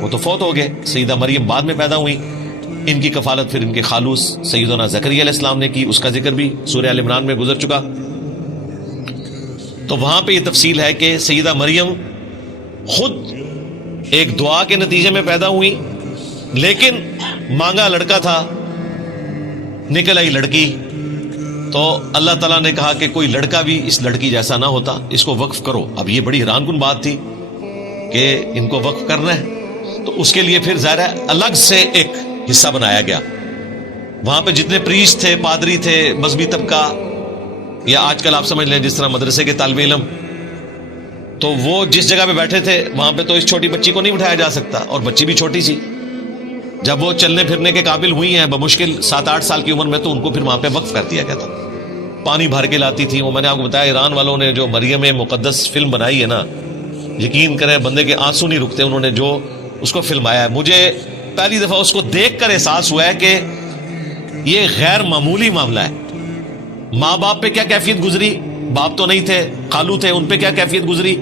وہ تو فوت ہو گئے. سیدہ مریم بعد میں پیدا ہوئی. ان کی کفالت پھر ان کے خالوص سیدنا زکریا علیہ السلام نے کی. اس کا ذکر بھی سورہ آل عمران میں گزر چکا. تو وہاں پہ یہ تفصیل ہے کہ سیدہ مریم خود ایک دعا کے نتیجے میں پیدا ہوئی، لیکن مانگا لڑکا تھا، نکل آئی لڑکی. تو اللہ تعالیٰ نے کہا کہ کوئی لڑکا بھی اس لڑکی جیسا نہ ہوتا، اس کو وقف کرو. اب یہ بڑی حیران کن بات تھی کہ ان کو وقف کرنا ہے. تو اس کے لیے پھر ظاہر ہے الگ سے ایک حصہ بنایا گیا. وہاں پہ جتنے پریسٹ تھے، پادری تھے، مذہبی طبقہ، یا آج کل آپ سمجھ لیں جس طرح مدرسے کے طالب علم، تو وہ جس جگہ پہ بیٹھے تھے وہاں پہ تو اس چھوٹی بچی کو نہیں بٹھایا جا سکتا، اور بچی بھی چھوٹی سی. جب وہ چلنے پھرنے کے قابل ہوئی ہیں بمشکل 7-8 سال کی عمر میں، تو ان کو پھر وہاں پہ وقف کر دیا گیا تھا. پانی بھر کے لاتی تھی. وہ میں نے آپ کو بتایا ایران والوں نے جو مریم مقدس فلم بنائی ہے نا، یقین کریں بندے کے آنسو نہیں رکتے. انہوں نے جو اس کو فلمایا ہے، مجھے پہلی دفعہ اس کو دیکھ کر احساس ہوا ہے کہ یہ غیر معمولی معاملہ ہے. ماں باپ پہ کیا کیفیت گزری، باپ تو نہیں تھے، خالو تھے، ان پہ کیا کیفیت گزری،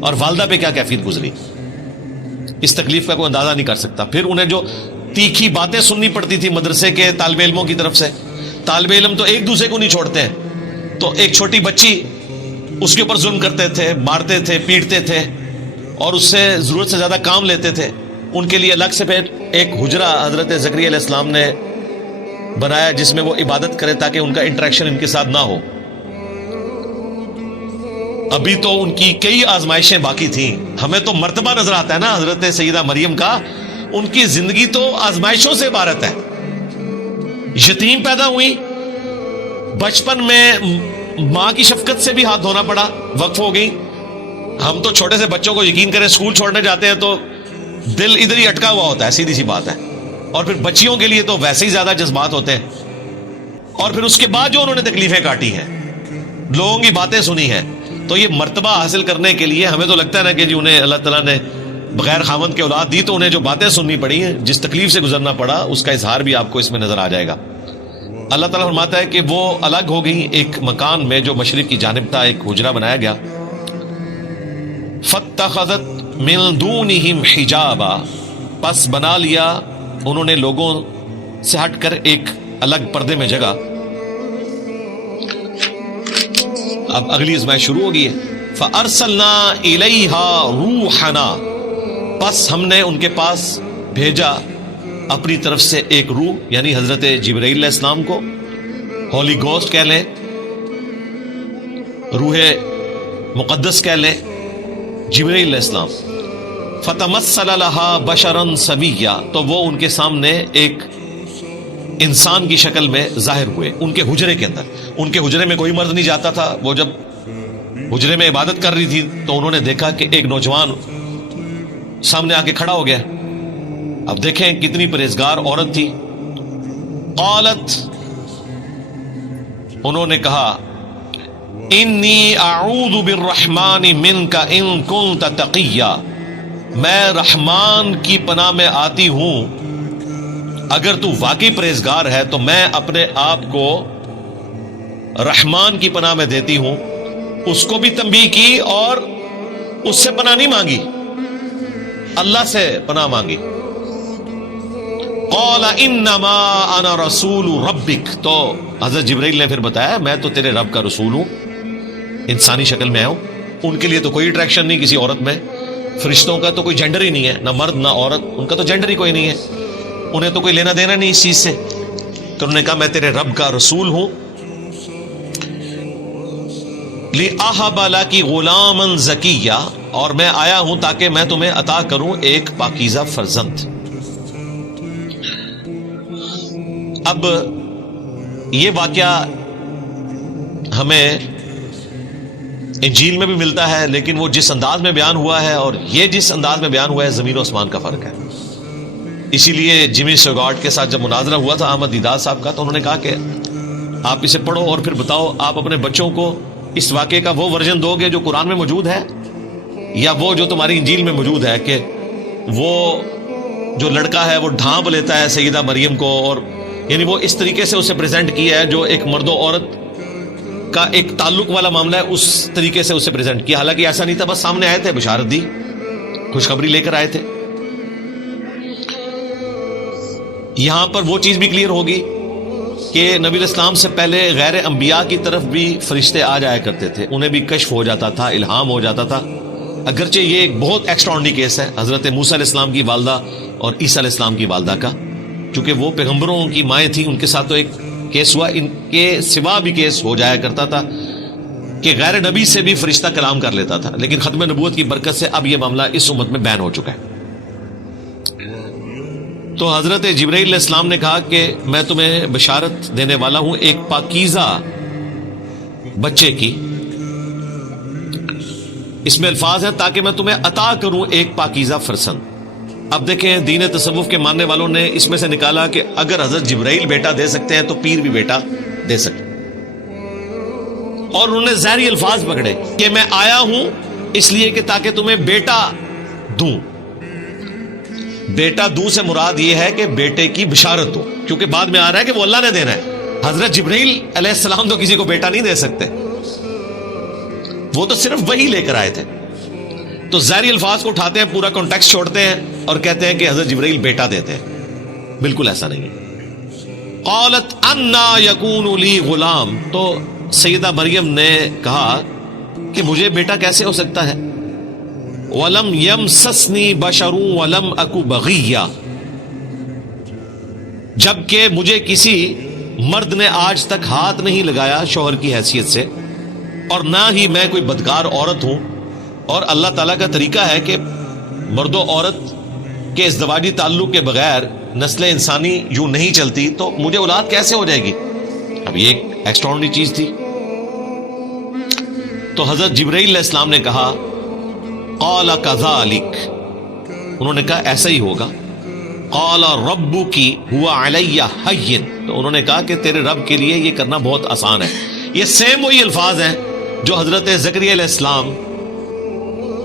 اور والدہ پہ کیا کیفیت گزری. اس تکلیف کا کوئی اندازہ نہیں کر سکتا. پھر انہیں جو تیکھی باتیں سننی پڑتی تھی مدرسے کے طالب علموں کی طرف سے. طالب علم تو ایک دوسرے کو نہیں چھوڑتے ہیں، تو ایک چھوٹی بچی اس کے اوپر ظلم کرتے تھے، مارتے تھے، پیٹتے تھے، اور اس سے ضرورت سے زیادہ کام لیتے تھے. ان کے لیے الگ سے پھر ایک حجرہ حضرت زکریا علیہ السلام نے بنایا جس میں وہ عبادت کرے تاکہ ان کا انٹریکشن ان کے ساتھ نہ ہو. ابھی تو ان کی کئی آزمائشیں باقی تھیں. ہمیں تو مرتبہ نظر آتا ہے نا حضرت سیدہ مریم کا، ان کی زندگی تو آزمائشوں سے عبارت ہے. یتیم پیدا ہوئی، بچپن میں ماں کی شفقت سے بھی ہاتھ دھونا پڑا، وقف ہو گئی. ہم تو چھوٹے سے بچوں کو یقین کریں اسکول چھوڑنے جاتے ہیں تو دل ادھر ہی اٹکا ہوا ہوتا ہے، سیدھی سی بات ہے. اور پھر بچیوں کے لیے تو ویسے ہی زیادہ جذبات ہوتے ہیں. اور پھر اس کے بعد جو انہوں نے تکلیفیں کاٹی ہیں، لوگوں کی باتیں سنی ہیں، تو یہ مرتبہ حاصل کرنے کے لیے ہمیں تو لگتا ہے نا کہ جی انہیں اللہ تعالیٰ نے بغیر خاوند کے اولاد دی، تو انہیں جو باتیں سننی پڑی ہیں، جس تکلیف سے گزرنا پڑا، اس کا اظہار بھی آپ کو اس میں نظر آ جائے گا. اللہ تعالیٰ فرماتا ہے کہ وہ الگ ہو گئی ایک مکان میں جو مشرق کی جانب تھا، ایک حجرہ بنایا گیا. فاتخذت من دونہم حجابا، پس بنا لیا انہوں نے لوگوں سے ہٹ کر ایک الگ پردے میں جگہ. اب اگلی آزمائش شروع ہو گئی ہے. فارسلنا الیہا روحنا، پس ہم نے ان کے پاس بھیجا اپنی طرف سے ایک روح، یعنی حضرت جبرائیل علیہ السلام کو. ہولی گوسٹ کہہ لیں، روح مقدس کہہ لیں، جبرائیل علیہ السلام. فتمثل لها بشرا سویا، تو وہ ان کے سامنے ایک انسان کی شکل میں ظاہر ہوئے ان کے حجرے کے اندر. ان کے حجرے میں کوئی مرد نہیں جاتا تھا. وہ جب حجرے میں عبادت کر رہی تھی تو انہوں نے دیکھا کہ ایک نوجوان سامنے آ کے کھڑا ہو گیا. اب دیکھیں کتنی پرہیزگار عورت تھی. قالت، انہوں نے کہا، انی اعوذ بالرحمن منک ان کنت تقیا، میں رحمان کی پناہ میں آتی ہوں، اگر تو واقعی پرہیزگار ہے تو میں اپنے آپ کو رحمان کی پناہ میں دیتی ہوں. اس کو بھی تنبیہ کی اور اس سے پناہ نہیں مانگی، اللہ سے پناہ مانگی. قال انما انا رسول ربک، تو حضرت جبرائیل نے پھر بتایا میں تو تیرے رب کا رسول ہوں، انسانی شکل میں آیا ہوں. ان کے لیے تو کوئی اٹریکشن نہیں کسی عورت میں. فرشتوں کا تو کوئی جینڈر ہی نہیں ہے، نہ مرد نہ عورت، ان کا تو جینڈر ہی کوئی نہیں ہے، انہیں تو کوئی لینا دینا نہیں اس چیز سے. تو انہوں نے کہا میں تیرے رب کا رسول ہوں. لِأَحَبَ لَكِ غُلَامًا زَكِيًّا، اور میں آیا ہوں تاکہ میں تمہیں عطا کروں ایک پاکیزہ فرزند. اب یہ واقعہ ہمیں انجیل میں بھی ملتا ہے، لیکن وہ جس انداز میں بیان ہوا ہے اور یہ جس انداز میں بیان ہوا ہے، زمین و آسمان کا فرق ہے. اسی لیے جمی سوگاٹ کے ساتھ جب مناظرہ ہوا تھا احمد دیدار صاحب کا، تو انہوں نے کہا کہ آپ اسے پڑھو اور پھر بتاؤ آپ اپنے بچوں کو اس واقعے کا وہ ورژن دو گے جو قرآن میں موجود ہے، یا وہ جو تمہاری انجیل میں موجود ہے کہ وہ جو لڑکا ہے وہ ڈھانپ لیتا ہے سیدہ مریم کو، اور یعنی وہ اس طریقے سے اسے پریزنٹ کیا ہے جو ایک مرد و عورت کا ایک تعلق والا معاملہ ہے، اس طریقے سے اسے پریزنٹ کیا. حالانکہ ایسا نہیں تھا، بس سامنے آئے تھے، بشارت دی، خوشخبری لے کر آئے تھے. یہاں پر وہ چیز بھی کلیئر ہوگی کہ نبی علیہ السلام سے پہلے غیر انبیاء کی طرف بھی فرشتے آ جایا کرتے تھے، انہیں بھی کشف ہو جاتا تھا، الہام ہو جاتا تھا. اگرچہ یہ ایک بہت ایکسٹراڈنری کیس ہے حضرت موسیٰ علیہ السلام کی والدہ اور عیسیٰ علیہ السلام کی والدہ کا، چونکہ وہ پیغمبروں کی مائیں تھیں، ان کے ساتھ تو ایک کیس ہوا. ان کے سوا بھی کیس ہو جایا کرتا تھا کہ غیر نبی سے بھی فرشتہ کلام کر لیتا تھا، لیکن ختم نبوت کی برکت سے اب یہ معاملہ اس امت میں بین ہو چکا ہے. تو حضرت جبرائیل علیہ السلام نے کہا کہ میں تمہیں بشارت دینے والا ہوں ایک پاکیزہ بچے کی. اس میں الفاظ ہیں تاکہ میں تمہیں عطا کروں ایک پاکیزہ فرزند. اب دیکھیں دین تصوف کے ماننے والوں نے اس میں سے نکالا کہ اگر حضرت جبرائیل بیٹا دے سکتے ہیں تو پیر بھی بیٹا دے سکتے ہیں، اور انہوں نے ظاہری الفاظ پکڑے کہ میں آیا ہوں اس لیے کہ تاکہ تمہیں بیٹا دوں. بیٹا دوں سے مراد یہ ہے کہ بیٹے کی بشارت دو، کیونکہ بعد میں آ رہا ہے کہ وہ اللہ نے دینا ہے. حضرت جبرائیل علیہ السلام تو کسی کو بیٹا نہیں دے سکتے، وہ تو صرف وہی لے کر آئے تھے. تو ظاہری الفاظ کو اٹھاتے ہیں، پورا کانٹیکسٹ چھوڑتے ہیں اور کہتے ہیں کہ حضرت جبرائیل بیٹا دیتے ہیں. بالکل ایسا نہیں ہے. قالت انا یکون لی غلام، تو سیدہ مریم نے کہا کہ مجھے بیٹا کیسے ہو سکتا ہے. وَلَمْ يَمْسَسْنِي بَشَرٌ وَلَمْ أَكُ بَغِيًّا، جبکہ مجھے کسی مرد نے آج تک ہاتھ نہیں لگایا شوہر کی حیثیت سے، اور نہ ہی میں کوئی بدکار عورت ہوں. اور اللہ تعالیٰ کا طریقہ ہے کہ مرد و عورت کے ازدواجی تعلق کے بغیر نسل انسانی یوں نہیں چلتی، تو مجھے اولاد کیسے ہو جائے گی. اب یہ ایک ایکسٹراڈنری چیز تھی. تو حضرت جبرائیل علیہ السلام نے کہا قال کذالک، انہوں نے کہا ایسا ہی ہوگا. قال ربک هو علی ہین، تو انہوں نے کہا کہ تیرے رب کے لیے یہ کرنا بہت آسان ہے. یہ سیم وہی الفاظ ہیں جو حضرت زکریا علیہ السلام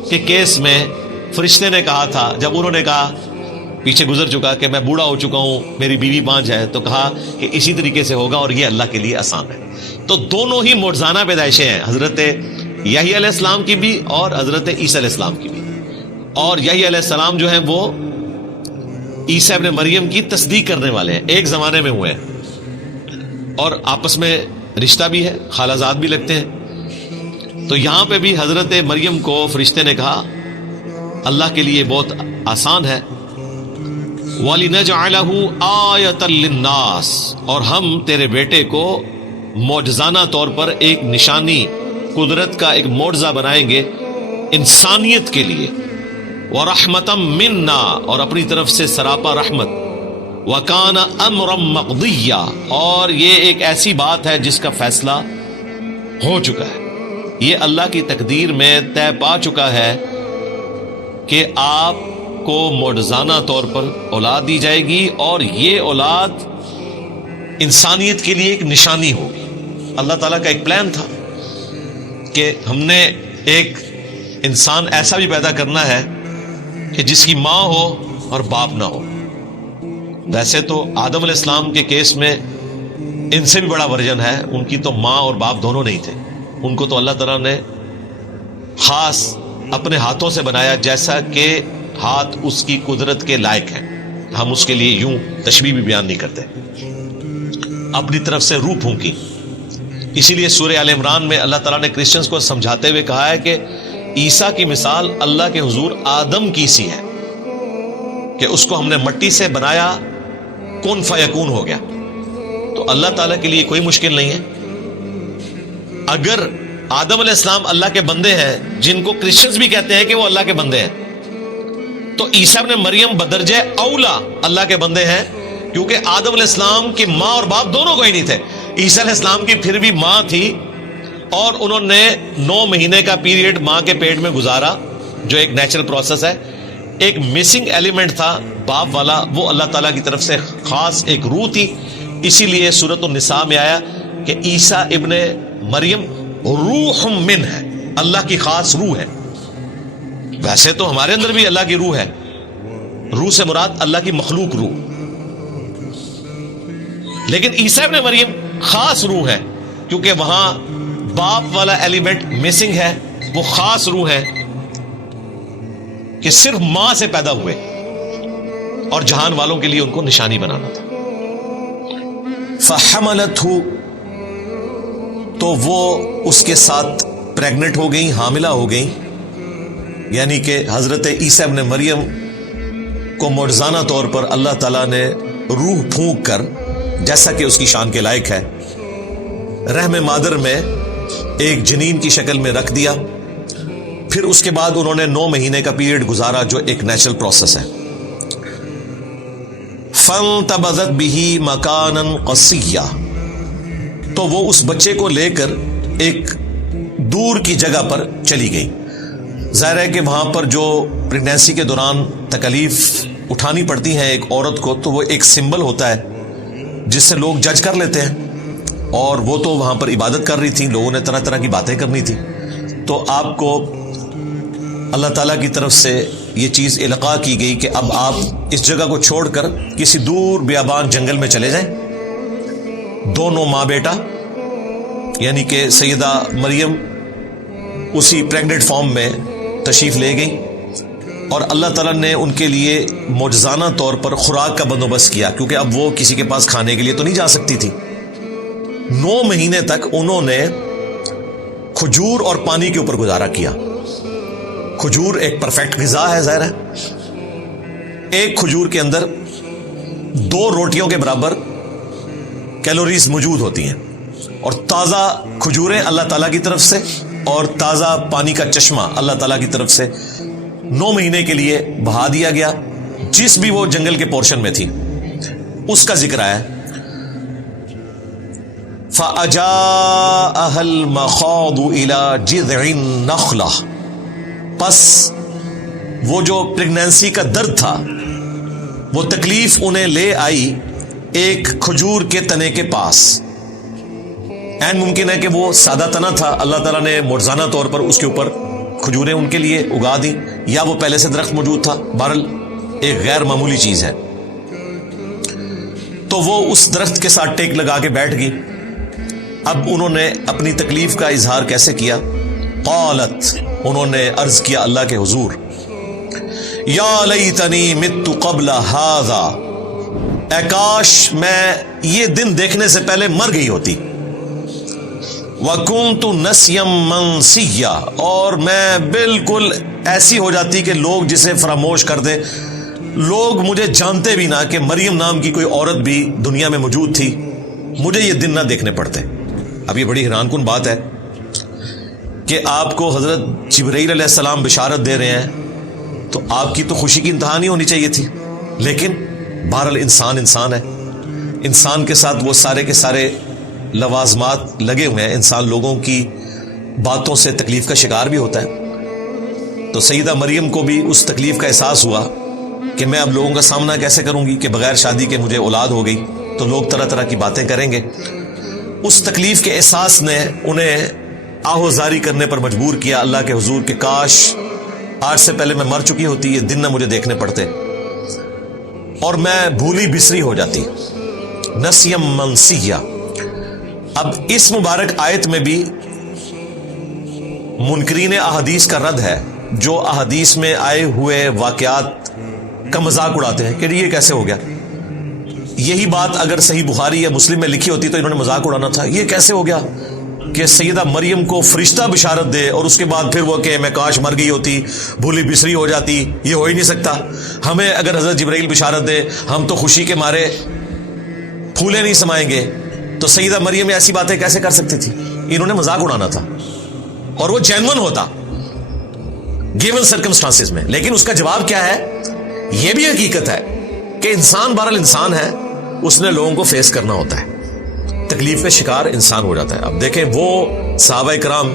کے کیس میں فرشتے نے کہا تھا جب انہوں نے کہا، پیچھے گزر چکا کہ میں بوڑھا ہو چکا ہوں، میری بیوی پانچ ہے، تو کہا کہ اسی طریقے سے ہوگا اور یہ اللہ کے لیے آسان ہے. تو دونوں ہی معجزانہ پیدائشیں ہیں، حضرت یحییٰ علیہ السلام کی بھی اور حضرت عیسیٰ علیہ السلام کی بھی. اور یحییٰ علیہ السلام جو ہیں وہ عیسیٰ ابن مریم کی تصدیق کرنے والے ہیں، ایک زمانے میں ہوئے ہیں اور آپس میں رشتہ بھی ہے، خالہ زاد بھی لگتے ہیں. تو یہاں پہ بھی حضرت مریم کو فرشتے نے کہا اللہ کے لیے بہت آسان ہے. وَلِنَجْعَلَهُ آیَةً لِلنَّاسِ، اور ہم تیرے بیٹے کو معجزانہ طور پر ایک نشانی، قدرت کا ایک معجزہ بنائیں گے انسانیت کے لیے. وَرَحْمَةً مِنَّا، اور اپنی طرف سے سراپا رحمت. وَكَانَ أَمْرًا مَقْضِيًّا، اور یہ ایک ایسی بات ہے جس کا فیصلہ ہو چکا ہے، یہ اللہ کی تقدیر میں طے پا چکا ہے کہ آپ کو معجزانہ طور پر اولاد دی جائے گی، اور یہ اولاد انسانیت کے لیے ایک نشانی ہوگی. اللہ تعالیٰ کا ایک پلان تھا کہ ہم نے ایک انسان ایسا بھی پیدا کرنا ہے کہ جس کی ماں ہو اور باپ نہ ہو. ویسے تو آدم علیہ السلام کے کیس میں ان سے بھی بڑا ورژن ہے، ان کی تو ماں اور باپ دونوں نہیں تھے. ان کو تو اللہ تعالیٰ نے خاص اپنے ہاتھوں سے بنایا جیسا کہ ہاتھ اس کی قدرت کے لائق ہیں. ہم اس کے لیے یوں تشبیہ بھی بیان نہیں کرتے. اپنی طرف سے روح پھونکی. اسی لیے سورہ آل عمران میں اللہ تعالیٰ نے کرسچنز کو سمجھاتے ہوئے کہا ہے کہ عیسیٰ کی مثال اللہ کے حضور آدم کی سی ہے کہ اس کو ہم نے مٹی سے بنایا، کن فیکون ہو گیا. تو اللہ تعالیٰ کے لیے کوئی مشکل نہیں ہے. اگر آدم علیہ السلام اللہ کے بندے ہیں، جن کو کرسچنز بھی کہتے ہیں کہ وہ اللہ کے بندے ہیں، تو عیسیٰ ابن مریم بدرجہ اولا اللہ کے بندے ہیں، کیونکہ آدم علیہ السلام کی ماں اور باپ دونوں کوئی نہیں تھے. عیسیٰ علیہ السلام کی پھر بھی ماں تھی، اور انہوں نے 9 مہینے کا پیریڈ ماں کے پیٹ میں گزارا، جو ایک نیچرل پروسیس ہے. ایک مسنگ ایلیمنٹ تھا باپ والا، وہ اللہ تعالیٰ کی طرف سے خاص ایک روح تھی. اسی لیے سورۃ النساء میں آیا کہ عیسیٰ ابن مریم روح من ہے، اللہ کی خاص روح ہے. ویسے تو ہمارے اندر بھی اللہ کی روح ہے، روح سے مراد اللہ کی مخلوق روح، لیکن عیسیٰ ابن مریم خاص روح ہے کیونکہ وہاں باپ والا ایلیمنٹ مسنگ ہے. وہ خاص روح ہے کہ صرف ماں سے پیدا ہوئے. اور جہان والوں کے لیے ان کو نشانی بنانا تھا. فحملتہ، تو وہ اس کے ساتھ پریگنٹ ہو گئیں، حاملہ ہو گئیں. یعنی کہ حضرت عیسیٰ ابن مریم کو معجزانہ طور پر اللہ تعالیٰ نے روح پھونک کر، جیسا کہ اس کی شان کے لائق ہے، رحم مادر میں ایک جنین کی شکل میں رکھ دیا. پھر اس کے بعد انہوں نے 9 مہینے کا پیریڈ گزارا، جو ایک نیچرل پروسیس ہے. فانتبذت بہ مکانا قصیا، تو وہ اس بچے کو لے کر ایک دور کی جگہ پر چلی گئی. ظاہر ہے کہ وہاں پر جو پریگنینسی کے دوران تکلیف اٹھانی پڑتی ہیں ایک عورت کو، تو وہ ایک سمبل ہوتا ہے جس سے لوگ جج کر لیتے ہیں. اور وہ تو وہاں پر عبادت کر رہی تھی، لوگوں نے طرح طرح کی باتیں کرنی تھی. تو آپ کو اللہ تعالیٰ کی طرف سے یہ چیز القاء کی گئی کہ اب آپ اس جگہ کو چھوڑ کر کسی دور بیابان جنگل میں چلے جائیں. دونوں ماں بیٹا یعنی کہ سیدہ مریم اسی پریگننٹ فارم میں تشریف لے گئی، اور اللہ تعالیٰ نے ان کے لیے معجزانہ طور پر خوراک کا بندوبست کیا، کیونکہ اب وہ کسی کے پاس کھانے کے لیے تو نہیں جا سکتی تھی. 9 مہینے تک انہوں نے کھجور اور پانی کے اوپر گزارا کیا. کھجور ایک پرفیکٹ غذا ہے، ظاہر ہے. ایک کھجور کے اندر 2 روٹیوں کے برابر کیلوریز موجود ہوتی ہیں، اور تازہ کھجوریں اللہ تعالیٰ کی طرف سے، اور تازہ پانی کا چشمہ اللہ تعالیٰ کی طرف سے 9 مہینے کے لیے بہا دیا گیا. جس بھی وہ جنگل کے پورشن میں تھی اس کا ذکر آیا. فَأَجَاءَهَا الْمَخَاضُ إِلَى جِذْعِ النَّخْلَةِ، پس وہ جو پریگنینسی کا درد تھا، وہ تکلیف انہیں لے آئی ایک کھجور کے تنے کے پاس. این ممکن ہے کہ وہ سادہ تنا تھا، اللہ تعالیٰ نے معجزانہ طور پر اس کے اوپر کھجوریں ان کے لیے اگا دی، یا وہ پہلے سے درخت موجود تھا. بہرحال ایک غیر معمولی چیز ہے. تو وہ اس درخت کے ساتھ ٹیک لگا کے بیٹھ گئی. اب انہوں نے اپنی تکلیف کا اظہار کیسے کیا؟ قالت، انہوں نے عرض کیا اللہ کے حضور، یا لیتنی مت قبل ھذا، اے کاش میں یہ دن دیکھنے سے پہلے مر گئی ہوتی. وَكُنْتُ نَسْيًا مَنْسِيًّا، اور میں بالکل ایسی ہو جاتی کہ لوگ جسے فراموش کر دیں. لوگ مجھے جانتے بھی نہ کہ مریم نام کی کوئی عورت بھی دنیا میں موجود تھی، مجھے یہ دن نہ دیکھنے پڑتے. اب یہ بڑی حیران کن بات ہے کہ آپ کو حضرت جبرائیل علیہ السلام بشارت دے رہے ہیں، تو آپ کی تو خوشی کی انتہا نہیں ہونی چاہیے تھی. لیکن بہرحال انسان ہے، انسان کے ساتھ وہ سارے کے سارے لوازمات لگے ہوئے ہیں. انسان لوگوں کی باتوں سے تکلیف کا شکار بھی ہوتا ہے. تو سیدہ مریم کو بھی اس تکلیف کا احساس ہوا کہ میں اب لوگوں کا سامنا کیسے کروں گی کہ بغیر شادی کے مجھے اولاد ہو گئی، تو لوگ طرح طرح کی باتیں کریں گے. اس تکلیف کے احساس نے انہیں آہوزاری کرنے پر مجبور کیا اللہ کے حضور کہ کاش آج سے پہلے میں مر چکی ہوتی، یہ دن نہ مجھے دیکھنے پڑتے، اور میں بھولی بسری ہو جاتی. نسیم منسیہ. اب اس مبارک آیت میں بھی منکرین احادیث کا رد ہے، جو احادیث میں آئے ہوئے واقعات کا مذاق اڑاتے ہیں کہ یہ کیسے ہو گیا. یہی بات اگر صحیح بخاری یا مسلم میں لکھی ہوتی تو انہوں نے مذاق اڑانا تھا. یہ کیسے ہو گیا کہ سیدہ مریم کو فرشتہ بشارت دے اور اس کے بعد پھر وہ کہ میں کاش مر گئی ہوتی، بھولی بسری ہو جاتی. یہ ہو ہی نہیں سکتا. ہمیں اگر حضرت جبرائیل بشارت دے ہم تو خوشی کے مارے پھولے نہیں سمائیں گے، تو سیدہ مریم ایسی باتیں کیسے کر سکتی تھی؟ انہوں نے مذاق اڑانا تھا، اور وہ جینون ہوتا گیون سرکمسٹانسز میں. لیکن اس کا جواب کیا ہے؟ یہ بھی حقیقت ہے کہ انسان بہرحال انسان ہے، اس نے لوگوں کو فیس کرنا ہوتا ہے، تکلیف کا شکار انسان ہو جاتا ہے. اب دیکھیں وہ صحابہ کرام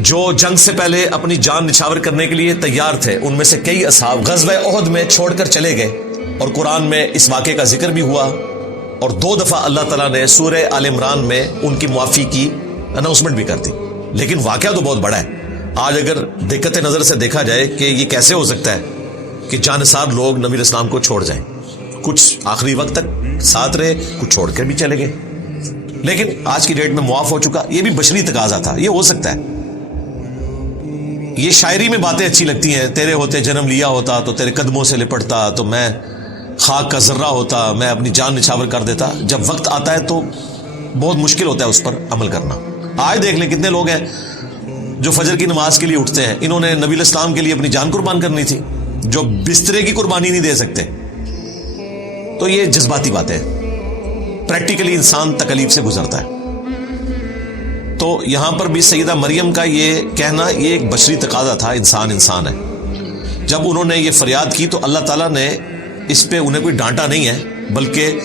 جو جنگ سے پہلے اپنی جان نچھاور کرنے کے لیے تیار تھے، ان میں سے کئی اصحاب غزوہ احد میں چھوڑ کر چلے گئے، اور قرآن میں اس واقعے کا ذکر بھی ہوا، اور 2 دفعہ اللہ تعالیٰ نے سورہ آل عمران میں ان کی معافی کی اناؤنسمنٹ بھی کر دی. لیکن واقعہ تو بہت بڑا ہے. آج اگر دقت نظر سے دیکھا جائے کہ یہ کیسے ہو سکتا ہے کہ جانثار لوگ نبی اسلام کو چھوڑ جائیں. کچھ آخری وقت تک ساتھ رہے، کچھ چھوڑ کر بھی چلے گئے، لیکن آج کی ڈیٹ میں معاف ہو چکا. یہ بھی بشری تقاضا تھا، یہ ہو سکتا ہے. یہ شاعری میں باتیں اچھی لگتی ہیں، تیرے ہوتے جنم لیا ہوتا تو تیرے قدموں سے لپٹتا، تو میں خاک کا ذرہ ہوتا، میں اپنی جان نچھاور کر دیتا. جب وقت آتا ہے تو بہت مشکل ہوتا ہے اس پر عمل کرنا. آج دیکھ لیں کتنے لوگ ہیں جو فجر کی نماز کے لیے اٹھتے ہیں، انہوں نے نبی الاسلام کے لیے اپنی جان قربان کرنی تھی، جو بسترے کی قربانی نہیں دے سکتے. تو یہ جذباتی باتیں، پریکٹیکلی انسان تکلیف سے گزرتا ہے. تو یہاں پر بھی سیدہ مریم کا یہ کہنا یہ ایک بشری تقاضا تھا، انسان ہے. جب انہوں نے یہ فریاد کی تو اللہ تعالیٰ نے اس پہ انہیں کوئی ڈانٹا نہیں ہے، بلکہ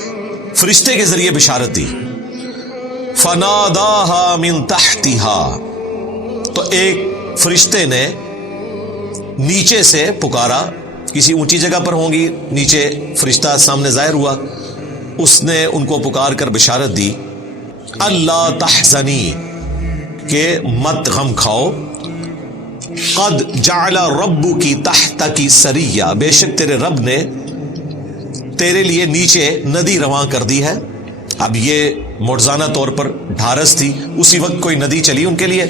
فرشتے کے ذریعے بشارت دی. فناداها من تحتها، تو ایک فرشتے نے نیچے سے پکارا، کسی اونچی جگہ پر ہوں گی، نیچے فرشتہ سامنے ظاہر ہوا، اس نے ان کو پکار کر بشارت دی، اللہ تحزنی، کہ مت غم کھاؤ، قد جعل ربکی تحتکی سریہ، بے شک تیرے رب نے تیرے لیے نیچے ندی رواں کر دی ہے. اب یہ معجزانہ طور پر ڈھارس تھی، اسی وقت کوئی ندی چلی ان کے لیے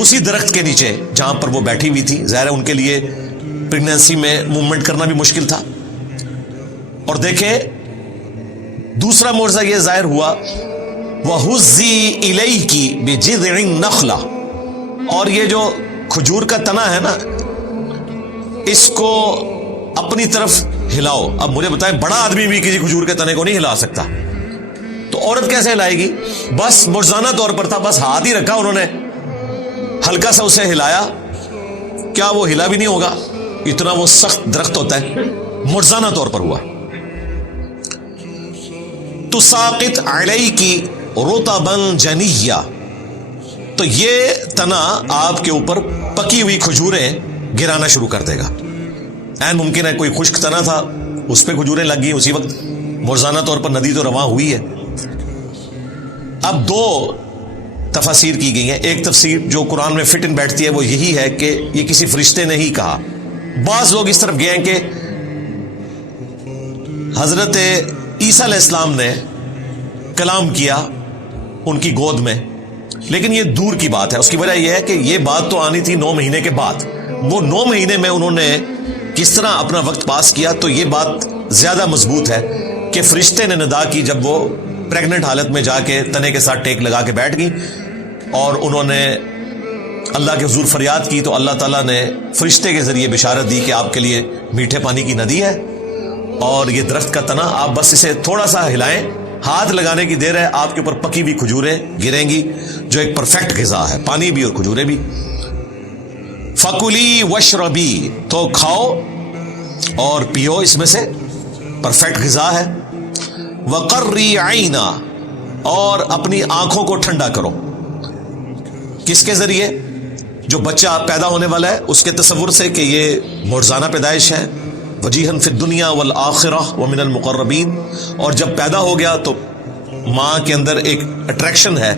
اسی درخت کے نیچے جہاں پر وہ بیٹھی ہوئی تھی. ظاہر ہے ان کے لیے پریگنینسی میں موومنٹ کرنا بھی مشکل تھا. اور دیکھیں دوسرا معجزہ یہ ظاہر ہوا، وَهُزِّي إِلَيْكِ بِجِذْعِ النَّخْلَةِ، اور یہ جو کھجور کا تنا ہے نا، اس کو اپنی طرف ہلاؤ. اب مجھے بتائیں بڑا آدمی بھی کسی کھجور کے تنے کو نہیں ہلا سکتا، تو عورت کیسے ہلائے گی؟ بس معجزانہ طور پر تھا، بس ہاتھ ہی رکھا انہوں نے، ہلکا سا اسے ہلایا، کیا وہ ہلا بھی نہیں ہوگا؟ اتنا وہ سخت درخت ہوتا ہے. معجزانہ طور پر ہوا. تساقط علیکی رطبا جنیہ، تو یہ تنا آپ کے اوپر پکی ہوئی کھجوریں گرانا شروع کر دے گا. این ممکن ہے کوئی خشک تنا تھا، اس پہ کھجوریں لگ گئی اسی وقت. معجزانہ طور پر ندی تو رواں ہوئی ہے. اب دو تفاسیر کی گئی ہیں. ایک تفسیر جو قرآن میں فٹ ان بیٹھتی ہے وہ یہی ہے کہ یہ کسی فرشتے نے ہی کہا. بعض لوگ اس طرف گئے ہیں کہ حضرت عیسیٰ علیہ السلام نے کلام کیا ان کی گود میں، لیکن یہ دور کی بات ہے. اس کی وجہ یہ ہے کہ یہ بات تو آنی تھی 9 مہینے کے بعد. وہ 9 مہینے میں انہوں نے کس طرح اپنا وقت پاس کیا، تو یہ بات زیادہ مضبوط ہے کہ فرشتے نے ندا کی جب وہ پریگننٹ حالت میں جا کے تنے کے ساتھ ٹیک لگا کے بیٹھ گئی، اور انہوں نے اللہ کے حضور فریاد کی، تو اللہ تعالیٰ نے فرشتے کے ذریعے بشارت دی کہ آپ کے لیے میٹھے پانی کی ندی ہے، اور یہ درخت کا تنا آپ بس اسے تھوڑا سا ہلائیں، ہاتھ لگانے کی دیر ہے، آپ کے اوپر پکی ہوئی کھجوریں گریں گی، جو ایک پرفیکٹ غذا ہے، پانی بھی اور کھجوریں بھی. فَكُلِي وَاشْرَبِي، تو کھاؤ اور پیو، اس میں سے پرفیکٹ غذا ہے. وَقَرِّي عَيْنًا، اور اپنی آنکھوں کو ٹھنڈا کرو. کس کے ذریعے؟ جو بچہ پیدا ہونے والا ہے اس کے تصور سے کہ یہ معجزانہ پیدائش ہے. وجیہن فی الدنیا والآخرہ ومن المقربین، اور جب پیدا ہو گیا تو ماں کے اندر ایک اٹریکشن ہے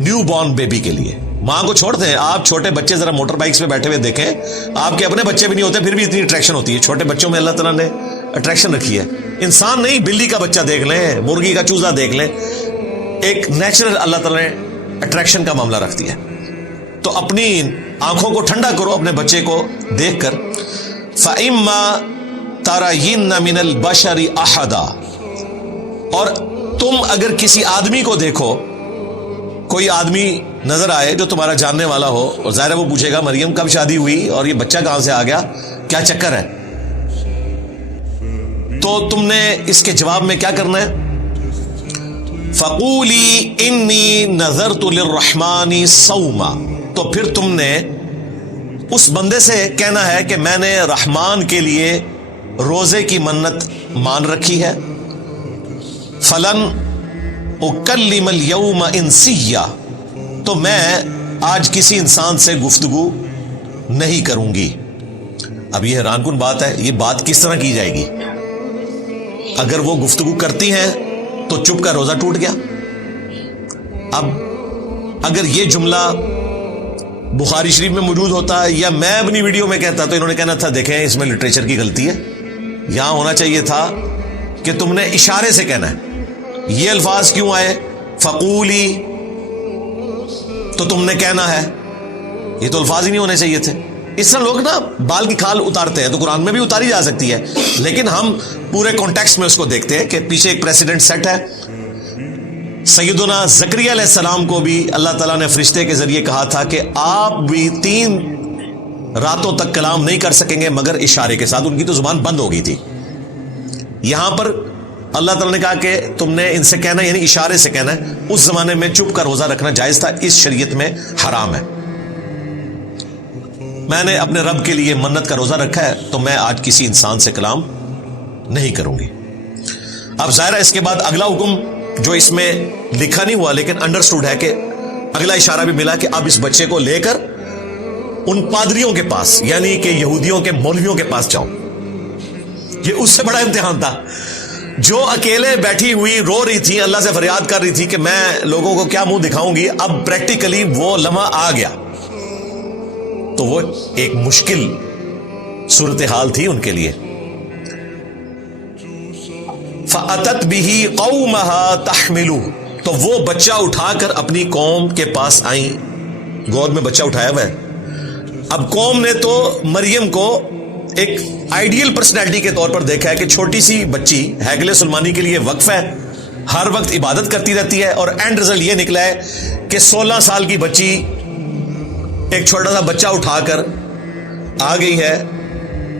نیو بورن بیبی کے لیے. ماں کو چھوڑ دیں، آپ چھوٹے بچے ذرا موٹر بائکس پہ بیٹھے ہوئے دیکھیں، آپ کے اپنے بچے بھی نہیں ہوتے پھر بھی اتنی اٹریکشن ہوتی ہے. چھوٹے بچوں میں اللہ تعالیٰ نے اٹریکشن رکھی ہے. انسان نہیں، بلی کا بچہ دیکھ لیں، مرغی کا چوزا دیکھ لیں، ایک نیچرل اللہ تعالیٰ نے اٹریکشن کا معاملہ رکھتی ہے. تو اپنی آنکھوں کو ٹھنڈا کرو اپنے بچے کو دیکھ کر. فَإِمَّا تَرَيِنَّ مِنَ الْبَشَرِ أَحَدًا، اور تم اگر کسی آدمی کو دیکھو، کوئی آدمی نظر آئے جو تمہارا جاننے والا ہو، اور ظاہر ہے وہ پوچھے گا مریم کب شادی ہوئی اور یہ بچہ کہاں سے آ گیا، کیا چکر ہے، تو تم نے اس کے جواب میں کیا کرنا ہے؟ فَقُولِي إِنِّي نَذَرْتُ لِلرَّحْمَنِ صَوْمًا، تو پھر تم نے اس بندے سے کہنا ہے کہ میں نے رحمان کے لیے روزے کی منت مان رکھی ہے. فَلَنْ أُكَلِّمَ الْيَوْمَ إِنسِيًّا، تو میں آج کسی انسان سے گفتگو نہیں کروں گی. اب یہ حیران کن بات ہے، یہ بات کس طرح کی جائے گی؟ اگر وہ گفتگو کرتی ہیں تو چپ کا روزہ ٹوٹ گیا. اب اگر یہ جملہ بخاری شریف میں موجود ہوتا ہے یا میں اپنی ویڈیو میں کہتا تو انہوں نے کہنا تھا دیکھیں اس میں لٹریچر کی غلطی ہے. یہاں ہونا چاہیے تھا کہ تم نے اشارے سے کہنا ہے. یہ الفاظ کیوں آئے؟ فقولی، تو تم نے کہنا ہے، یہ تو الفاظ ہی نہیں ہونے چاہیے تھے. اس طرح لوگ نا بال کی کھال اتارتے ہیں, تو قرآن میں بھی اتاری جا سکتی ہے, لیکن ہم پورے کانٹیکسٹ میں اس کو دیکھتے ہیں کہ پیچھے ایک پریسیڈنٹ سیٹ ہے. سیدنا زکریا علیہ السلام کو بھی اللہ تعالیٰ نے فرشتے کے ذریعے کہا تھا کہ آپ بھی 3 راتوں تک کلام نہیں کر سکیں گے مگر اشارے کے ساتھ. ان کی تو زبان بند ہو گئی تھی. یہاں پر اللہ تعالیٰ نے کہا کہ تم نے ان سے کہنا, یعنی اشارے سے کہنا ہے. اس زمانے میں چپ کر روزہ رکھنا جائز تھا, اس شریعت میں حرام ہے. میں نے اپنے رب کے لیے منت کا روزہ رکھا ہے, تو میں آج کسی انسان سے کلام نہیں کروں گی. اب ظاہر ہے اس کے بعد اگلا حکم جو اس میں لکھا نہیں ہوا لیکن انڈرسٹوڈ ہے, کہ اگلا اشارہ بھی ملا کہ اب اس بچے کو لے کر ان پادریوں کے پاس, یعنی کہ یہودیوں کے مولویوں کے پاس جاؤ. یہ اس سے بڑا امتحان تھا. جو اکیلے بیٹھی ہوئی رو رہی تھی, اللہ سے فریاد کر رہی تھی کہ میں لوگوں کو کیا منہ دکھاؤں گی, اب پریکٹیکلی وہ لمحہ آ گیا. تو وہ ایک مشکل صورتحال تھی ان کے لیے. فَأَتَتْ بِهِ قَوْمَهَا تَحْمِلُهُ, تو وہ بچہ اٹھا کر اپنی قوم کے پاس آئیں. گود میں بچہ اٹھایا ہوا ہے. اب قوم نے تو مریم کو ایک آئیڈیل پرسنالٹی کے طور پر دیکھا ہے کہ چھوٹی سی بچی ہیکل سلمانی کے لیے وقف ہے, ہر وقت عبادت کرتی رہتی ہے, اور اینڈ رزلٹ یہ نکلا ہے کہ 16 سال کی بچی ایک چھوٹا سا بچہ اٹھا کر آ گئی ہے.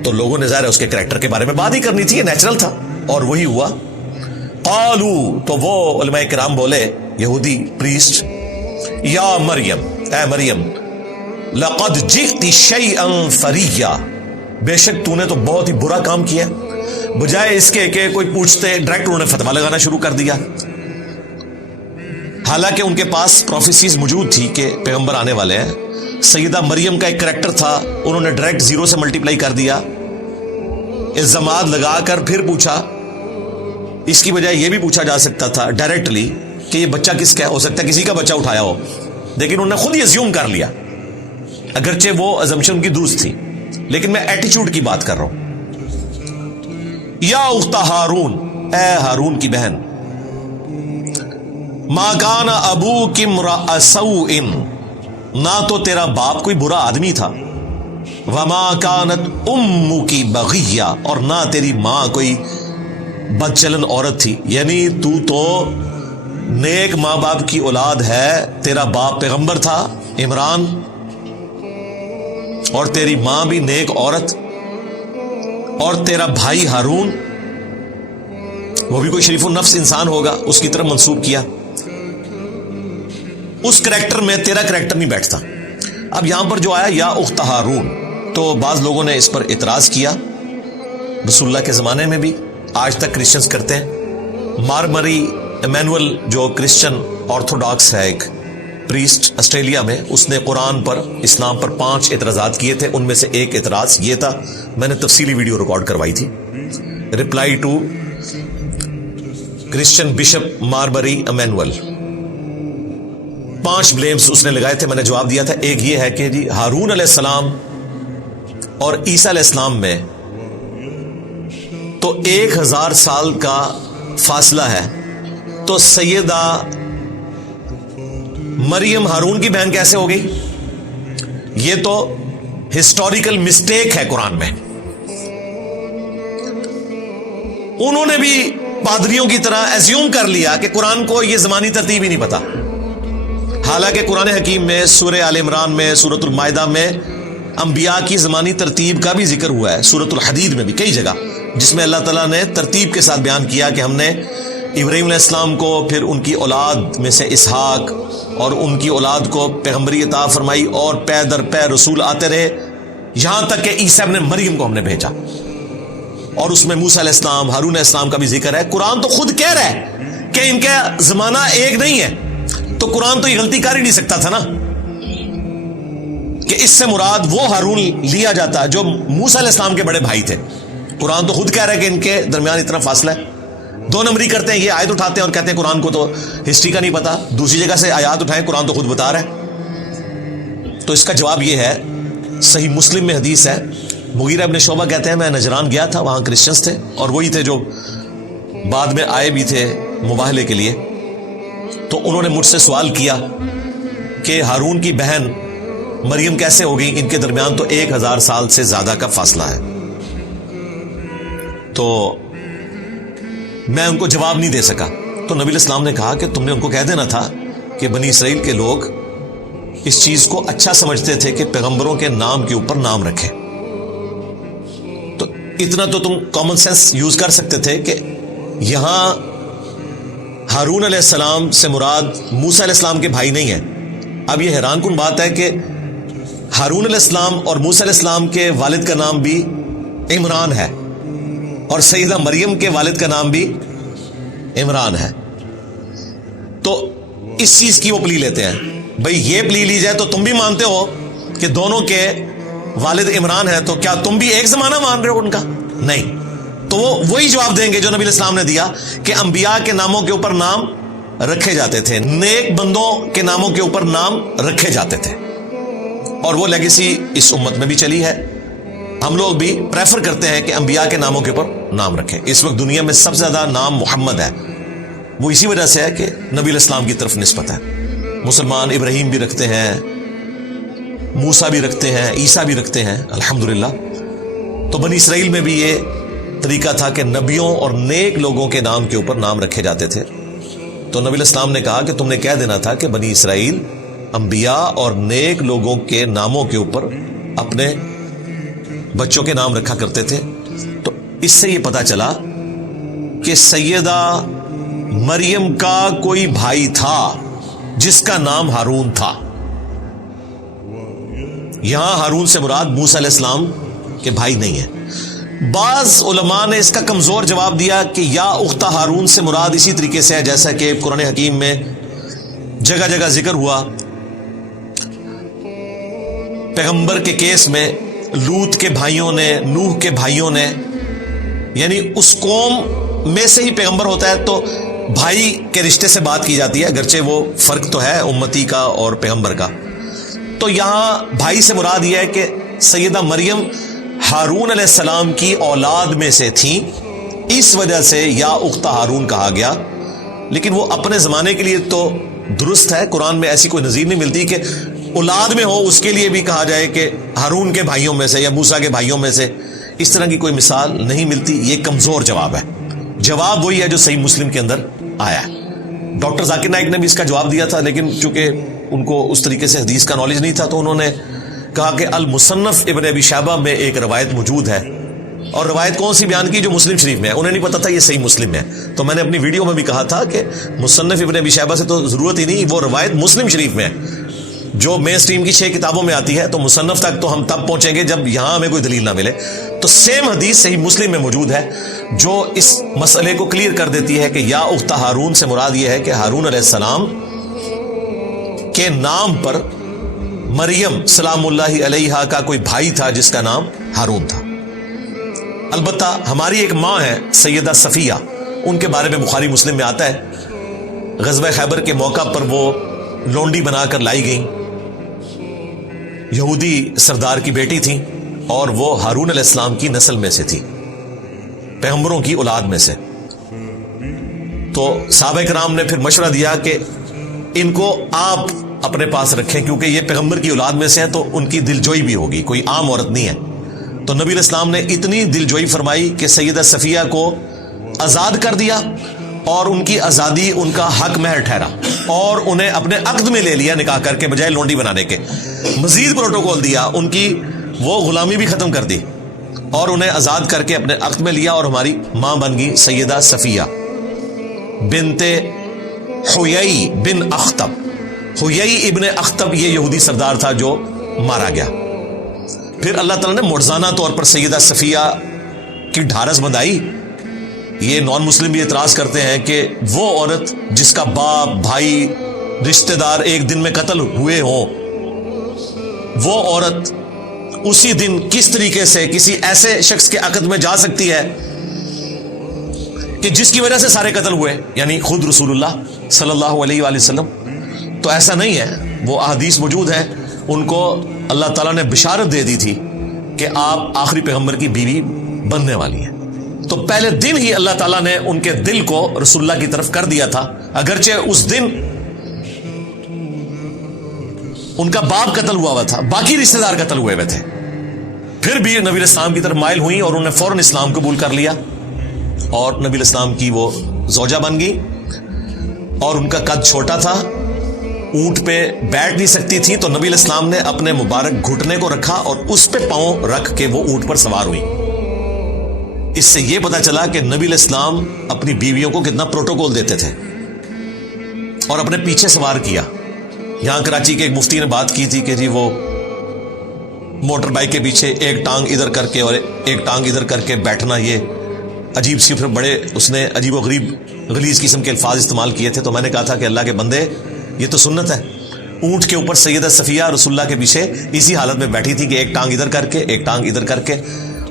تو لوگوں نے ظاہر اس کے کریکٹر کے بارے میں بات ہی کرنی تھی, یہ نیچرل تھا, اور وہی ہوا. قالو, تو وہ علماء کرام بولے, یہودی پریسٹ, یا مریم, اے مریم, لقد جئت شیئا فریا, بے شک تو نے تو بہت ہی برا کام کیا. بجائے اس کے کہ کوئی پوچھتے, ڈائریکٹ انہوں نے فتوا لگانا شروع کر دیا. حالانکہ ان کے پاس پروفیسیز موجود تھی کہ پیغمبر آنے والے ہیں. سیدہ مریم کا ایک کریکٹر تھا, انہوں نے ڈائریکٹ 0 سے ملٹیپلائی کر دیا, الزامات لگا کر پھر پوچھا. اس کی بجائے یہ بھی پوچھا جا سکتا تھا ڈائریکٹلی کہ یہ بچہ کس کا ہے, ہو سکتا ہے کسی کا بچہ اٹھایا ہو, لیکن انہوں نے خود ہی ایزیوم کر لیا, اگرچہ وہ ازمپشن ان کی درست تھی. لیکن میں ایٹیچیوڈ کی بات کر رہا ہوں. یا اخت ہارون, اے ہارون کی بہن, ما کان ابوک امرأ سوء, نہ تو تیرا باپ کوئی برا آدمی تھا, وما کانت امک بغیہ, اور نہ تیری ماں کوئی بدچلن عورت تھی. یعنی تو نیک ماں باپ کی اولاد ہے. تیرا باپ پیغمبر تھا عمران, اور تیری ماں بھی نیک عورت, اور تیرا بھائی ہارون وہ بھی کوئی شریف النفس انسان ہوگا, اس کی طرف منسوب کیا. اس کریکٹر میں تیرا کریکٹر نہیں بیٹھتا. اب یہاں پر جو آیا یا اخت ہارون, تو بعض لوگوں نے اس پر اعتراض کیا. رسول اللہ کے زمانے میں بھی, آج تک کرسچنز کرتے ہیں. مارمری ایمینول جو کرسچن آرتھوڈاکس ہے, ایک پریسٹ آسٹریلیا میں, اس نے قرآن پر, اسلام پر 5 اعتراضات کیے تھے. ان میں سے ایک اعتراض یہ تھا, میں نے تفصیلی ویڈیو ریکارڈ کروائی تھی, reply to Christian bishop Mar Mari Emmanuel. 5 blames اس نے لگائے تھے, میں نے جواب دیا تھا. ایک یہ ہے کہ جی ہارون علیہ السلام اور عیسیٰ علیہ السلام میں تو 1000 سال کا فاصلہ ہے, تو سیدہ مریم ہارون کی بہن کیسے ہو گئی؟ یہ تو ہسٹوریکل مسٹیک ہے قرآن میں. انہوں نے بھی پادریوں کی طرح ایزیوم کر لیا کہ قرآن کو یہ زمانی ترتیب ہی نہیں پتا. حالانکہ قرآن حکیم میں سورہ آل عمران میں, سورۃ المائدہ میں انبیاء کی زمانی ترتیب کا بھی ذکر ہوا ہے. سورۃ الحدید میں بھی کئی جگہ, جس میں اللہ تعالیٰ نے ترتیب کے ساتھ بیان کیا کہ ہم نے ابراہیم علیہ السلام کو, پھر ان کی اولاد میں سے اسحاق, اور ان کی اولاد کو پیغمبری عطا فرمائی, اور پے در پے رسول آتے رہے, یہاں تک کہ عیسیٰ ابن مریم کو ہم نے بھیجا. اور اس میں موسیٰ علیہ السلام, ہارون علیہ السلام کا بھی ذکر ہے. قرآن تو خود کہہ رہا ہے کہ ان کا زمانہ ایک نہیں ہے, تو قرآن تو یہ غلطی کر ہی نہیں سکتا تھا نا کہ اس سے مراد وہ ہارون لیا جاتا جو موسیٰ علیہ السلام کے بڑے بھائی تھے. قرآن تو خود کہہ رہا ہے کہ ان کے درمیان اتنا فاصلہ ہے. 2 نمبری کرتے ہیں, یہ آیت اٹھاتے ہیں اور کہتے ہیں قرآن کو تو ہسٹری کا نہیں پتا, دوسری جگہ سے آیات اٹھائیں, قرآن تو خود بتا رہا ہے. تو اس کا جواب یہ ہے, صحیح مسلم میں حدیث ہے, مغیرہ ابن شعبہ کہتے ہیں میں نجران گیا تھا, وہاں کرسچنز تھے, اور وہی تھے جو بعد میں آئے بھی تھے مباہلے کے لیے. تو انہوں نے مجھ سے سوال کیا کہ ہارون کی بہن مریم کیسے ہو گئی؟ ان کے درمیان تو 1000 سال سے زیادہ کا فاصلہ ہے. تو میں ان کو جواب نہیں دے سکا. تو نبی علیہ السلام نے کہا کہ تم نے ان کو کہہ دینا تھا کہ بنی اسرائیل کے لوگ اس چیز کو اچھا سمجھتے تھے کہ پیغمبروں کے نام کے اوپر نام رکھیں. تو اتنا تو تم کامن سینس یوز کر سکتے تھے کہ یہاں ہارون علیہ السلام سے مراد موسیٰ علیہ السلام کے بھائی نہیں ہیں. اب یہ حیران کن بات ہے کہ ہارون علیہ السلام اور موسیٰ علیہ السلام کے والد کا نام بھی عمران ہے اور سیدہ مریم کے والد کا نام بھی عمران ہے. تو اس چیز کی وہ پلی لیتے ہیں. بھئی یہ پلی لی جائے تو تم بھی مانتے ہو کہ دونوں کے والد عمران ہیں، تو کیا تم بھی ایک زمانہ مان رہے ہو ان کا؟ نہیں. تو وہ وہی جواب دیں گے جو نبی علیہ السلام نے دیا کہ انبیاء کے ناموں کے اوپر نام رکھے جاتے تھے، نیک بندوں کے ناموں کے اوپر نام رکھے جاتے تھے، اور وہ لیگیسی اس امت میں بھی چلی ہے. ہم لوگ بھی پریفر کرتے ہیں کہ انبیاء کے ناموں کے اوپر نام رکھیں. اس وقت دنیا میں سب سے زیادہ نام محمد ہے. وہ اسی وجہ سے ہے کہ نبی علیہ السلام کی طرف نسبت ہے. مسلمان ابراہیم بھی رکھتے ہیں، موسیٰ بھی رکھتے ہیں، عیسیٰ بھی رکھتے ہیں الحمدللہ. تو بنی اسرائیل میں بھی یہ طریقہ تھا کہ نبیوں اور نیک لوگوں کے نام کے اوپر نام رکھے جاتے تھے. تو نبی علیہ السلام نے کہا کہ تم نے کہہ دینا تھا کہ بنی اسرائیل انبیاء اور نیک لوگوں کے ناموں کے اوپر اپنے بچوں کے نام رکھا کرتے تھے. تو اس سے یہ پتا چلا کہ سیدہ مریم کا کوئی بھائی تھا جس کا نام ہارون تھا. یہاں ہارون سے مراد موسیٰ علیہ السلام کے بھائی نہیں ہے. بعض علماء نے اس کا کمزور جواب دیا کہ یا اختہ ہارون سے مراد اسی طریقے سے ہے جیسا کہ قرآن حکیم میں جگہ جگہ ذکر ہوا. پیغمبر کے کیس میں لوط کے بھائیوں نے، نوح کے بھائیوں نے، یعنی اس قوم میں سے ہی پیغمبر ہوتا ہے تو بھائی کے رشتے سے بات کی جاتی ہے، اگرچہ وہ فرق تو ہے امتی کا اور پیغمبر کا. تو یہاں بھائی سے مراد یہ ہے کہ سیدہ مریم ہارون علیہ السلام کی اولاد میں سے تھیں، اس وجہ سے یا اختہ ہارون کہا گیا. لیکن وہ اپنے زمانے کے لیے تو درست ہے، قرآن میں ایسی کوئی نظیر نہیں ملتی کہ اولاد میں ہو اس کے لیے بھی کہا جائے کہ ہارون کے بھائیوں میں سے یا موسیٰ کے بھائیوں میں سے. اس طرح کی کوئی مثال نہیں ملتی. یہ کمزور جواب ہے. جواب وہی ہے جو صحیح مسلم کے اندر آیا ہے. ڈاکٹر ذاکر نائک نے بھی اس کا جواب دیا تھا، لیکن چونکہ ان کو اس طریقے سے حدیث کا نالج نہیں تھا تو انہوں نے کہا کہ المصنف ابن ابی شیبہ میں ایک روایت موجود ہے، اور روایت کون سی بیان کی؟ جو مسلم شریف میں ہے. انہیں نہیں پتا تھا یہ صحیح مسلم میں ہے. تو میں نے اپنی ویڈیو میں بھی کہا تھا کہ مصنف ابن ابی شیبہ سے تو ضرورت ہی نہیں، وہ روایت مسلم شریف میں ہے جو مین سٹریم کی 6 کتابوں میں آتی ہے. تو مصنف تک تو ہم تب پہنچیں گے جب یہاں ہمیں کوئی دلیل نہ ملے. تو سیم حدیث صحیح مسلم میں موجود ہے جو اس مسئلے کو کلیئر کر دیتی ہے کہ یا اختہ ہارون سے مراد یہ ہے کہ ہارون علیہ السلام کے نام پر مریم سلام اللہ علیہا کا کوئی بھائی تھا جس کا نام ہارون تھا. البتہ ہماری ایک ماں ہے سیدہ صفیہ، ان کے بارے میں بخاری مسلم میں آتا ہے غزوہ خیبر کے موقع پر وہ لونڈی بنا کر لائی گئیں، یہودی سردار کی بیٹی تھیں، اور وہ ہارون علیہ السلام کی نسل میں سے تھی، پیغمبروں کی اولاد میں سے. تو صحابہ کرام نے پھر مشورہ دیا کہ ان کو آپ اپنے پاس رکھیں کیونکہ یہ پیغمبر کی اولاد میں سے ہیں تو ان کی دلجوئی بھی ہوگی، کوئی عام عورت نہیں ہے. تو نبی علیہ السلام نے اتنی دلجوئی فرمائی کہ سیدہ صفیہ کو آزاد کر دیا، اور ان کی آزادی ان کا حق مہر ٹھہرا، اور انہیں اپنے عقد میں لے لیا نکاح کر کے بجائے لونڈی بنانے کے. مزید پروٹوکول دیا، ان کی وہ غلامی بھی ختم کر دی اور انہیں آزاد کر کے اپنے عقد میں لیا، اور ہماری ماں بن گئی سیدہ صفیہ بنت حیی بن اخطب. حیی ابن اخطب یہ یہودی سردار تھا جو مارا گیا. پھر اللہ تعالیٰ نے معجزانہ طور پر سیدہ صفیہ کی ڈھارس بندھائی. یہ نان مسلم بھی اعتراض کرتے ہیں کہ وہ عورت جس کا باپ، بھائی، رشتہ دار ایک دن میں قتل ہوئے ہوں، وہ عورت اسی دن کس طریقے سے کسی ایسے شخص کے عقد میں جا سکتی ہے کہ جس کی وجہ سے سارے قتل ہوئے، یعنی خود رسول اللہ صلی اللہ علیہ وآلہ وسلم. تو ایسا نہیں ہے، وہ احادیث موجود ہیں. ان کو اللہ تعالیٰ نے بشارت دے دی تھی کہ آپ آخری پیغمبر کی بیوی بننے والی ہیں. تو پہلے دن ہی اللہ تعالیٰ نے ان کے دل کو رسول اللہ کی طرف کر دیا تھا، اگرچہ اس دن ان کا باپ قتل ہوا تھا، باقی رشتہ دار قتل ہوئے ہوئے تھے، پھر بھی نبی الاسلام کی طرف مائل ہوئی اور انہوں نے فوراً اسلام قبول کر لیا اور نبی الاسلام کی وہ زوجہ بن گئی. اور ان کا قد چھوٹا تھا، اونٹ پہ بیٹھ نہیں سکتی تھی، تو نبی الاسلام نے اپنے مبارک گھٹنے کو رکھا اور اس پہ پاؤں رکھ کے وہ اونٹ پر سوار ہوئی. اس سے یہ پتا چلا کہ نبی الاسلام اپنی بیویوں کو کتنا پروٹوکول دیتے تھے اور اپنے پیچھے سوار کیا. یہاں کراچی کے ایک مفتی نے بات کی تھی کہ جی وہ موٹر بائک کے پیچھے ایک ٹانگ ادھر کر کے اور ایک ٹانگ ادھر کر کے بیٹھنا، یہ عجیب سی، پھر بڑے اس نے عجیب و غلیظ قسم کے الفاظ استعمال کیے تھے. تو میں نے کہا تھا کہ اللہ کے بندے، یہ تو سنت ہے. اونٹ کے اوپر سیدہ صفیہ رسول اللہ کے پیچھے اسی حالت میں بیٹھی تھی کہ ایک ٹانگ ادھر کر کے ایک ٹانگ ادھر کر کے،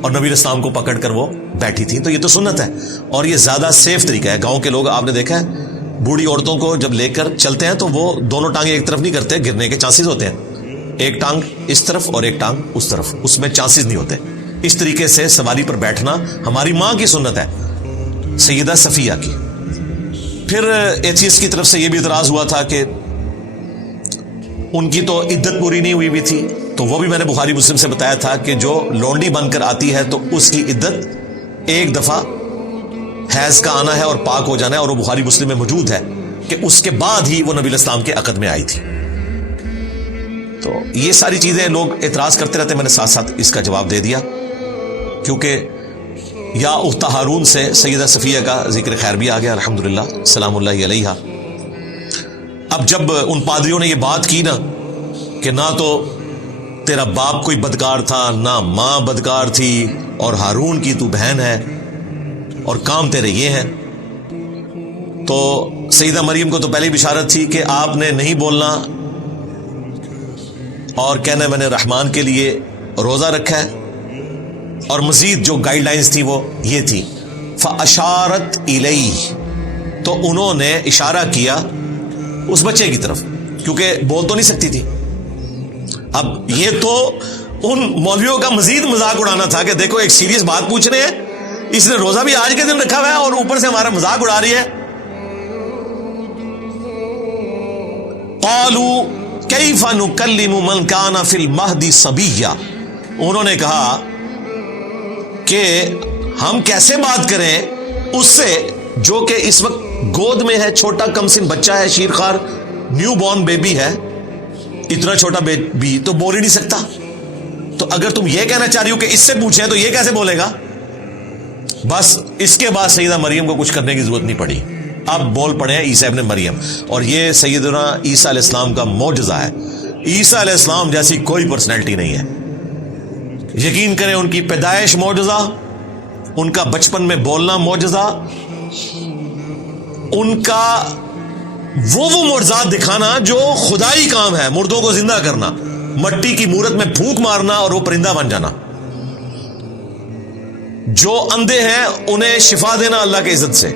اور نبی الاسلام کو پکڑ کر وہ بیٹھی تھی. تو یہ تو سنت ہے اور یہ زیادہ سیف طریقہ ہے. گاؤں کے لوگ آپ نے دیکھا ہے بوڑھی عورتوں کو جب لے کر چلتے ہیں تو وہ دونوں ٹانگیں ایک طرف نہیں کرتے، گرنے کے چانسز ہوتے ہیں. ایک ٹانگ اس طرف اور ایک ٹانگ اس طرف، اس میں چانسز نہیں ہوتے. اس طریقے سے سواری پر بیٹھنا ہماری ماں کی سنت ہے، سیدہ صفیہ کی. پھر ایتھیسٹ کی طرف سے یہ بھی اعتراض ہوا تھا کہ ان کی تو عدت پوری نہیں ہوئی تھی، تو وہ بھی میں نے بخاری مسلم سے بتایا تھا کہ جو لونڈی بن کر آتی ہے تو اس کی عدت ایک دفعہ حیض کا آنا ہے اور پاک ہو جانا ہے، اور وہ بخاری مسلم میں موجود ہے کہ اس کے بعد ہی وہ نبی الاسلام کے عقد میں آئی تھی. تو یہ ساری چیزیں لوگ اعتراض کرتے رہتے، میں نے ساتھ ساتھ اس کا جواب دے دیا، کیونکہ یا اخت ہارون سے سیدہ صفیہ کا ذکر خیر بھی آ گیا الحمدللہ سلام اللہ علیہا. اب جب ان پادریوں نے یہ بات کی نا کہ نہ تو تیرا باپ کوئی بدکار تھا، نہ ماں بدکار تھی، اور ہارون کی تو بہن ہے اور کام تیرے یہ ہیں، تو سیدہ مریم کو تو پہلے بشارت تھی کہ آپ نے نہیں بولنا اور کہنا میں نے رحمان کے لیے روزہ رکھا ہے، اور مزید جو گائیڈ لائنز تھی وہ یہ تھی فَأَشَارَتْ إِلَيْهِ، تو انہوں نے اشارہ کیا اس بچے کی طرف، کیونکہ بول تو نہیں سکتی تھی. اب یہ تو ان مولویوں کا مزید مذاق اڑانا تھا کہ دیکھو ایک سیریس بات پوچھ رہے ہیں، اس نے روزہ بھی آج کے دن رکھا ہوا ہے اور اوپر سے ہمارا مذاق اڑا رہی ہے. قالوا کیف نکلم من کان فی المہد صبیا، انہوں نے کہا کہ ہم کیسے بات کریں اس سے جو کہ اس وقت گود میں ہے، چھوٹا کم سن بچہ ہے، شیرخوار نیو بورن بیبی ہے، اتنا چھوٹا بیبی تو بول ہی نہیں سکتا. تو اگر تم یہ کہنا چاہ رہی ہو کہ اس سے پوچھیں تو یہ کیسے بولے گا؟ بس اس کے بعد سیدہ مریم کو کچھ کرنے کی ضرورت نہیں پڑی، اب بول پڑے ہیں عیسیٰ ابن مریم. اور یہ سیدنا عیسیٰ علیہ السلام کا معجزہ ہے. عیسیٰ علیہ السلام جیسی کوئی پرسنالٹی نہیں ہے. یقین کریں ان کی پیدائش معجزہ، ان کا بچپن میں بولنا معجزہ، ان کا وہ معجزات دکھانا جو خدائی کام ہے، مردوں کو زندہ کرنا، مٹی کی مورت میں پھونک مارنا اور وہ پرندہ بن جانا، جو اندھے ہیں انہیں شفا دینا اللہ کے عزت سے،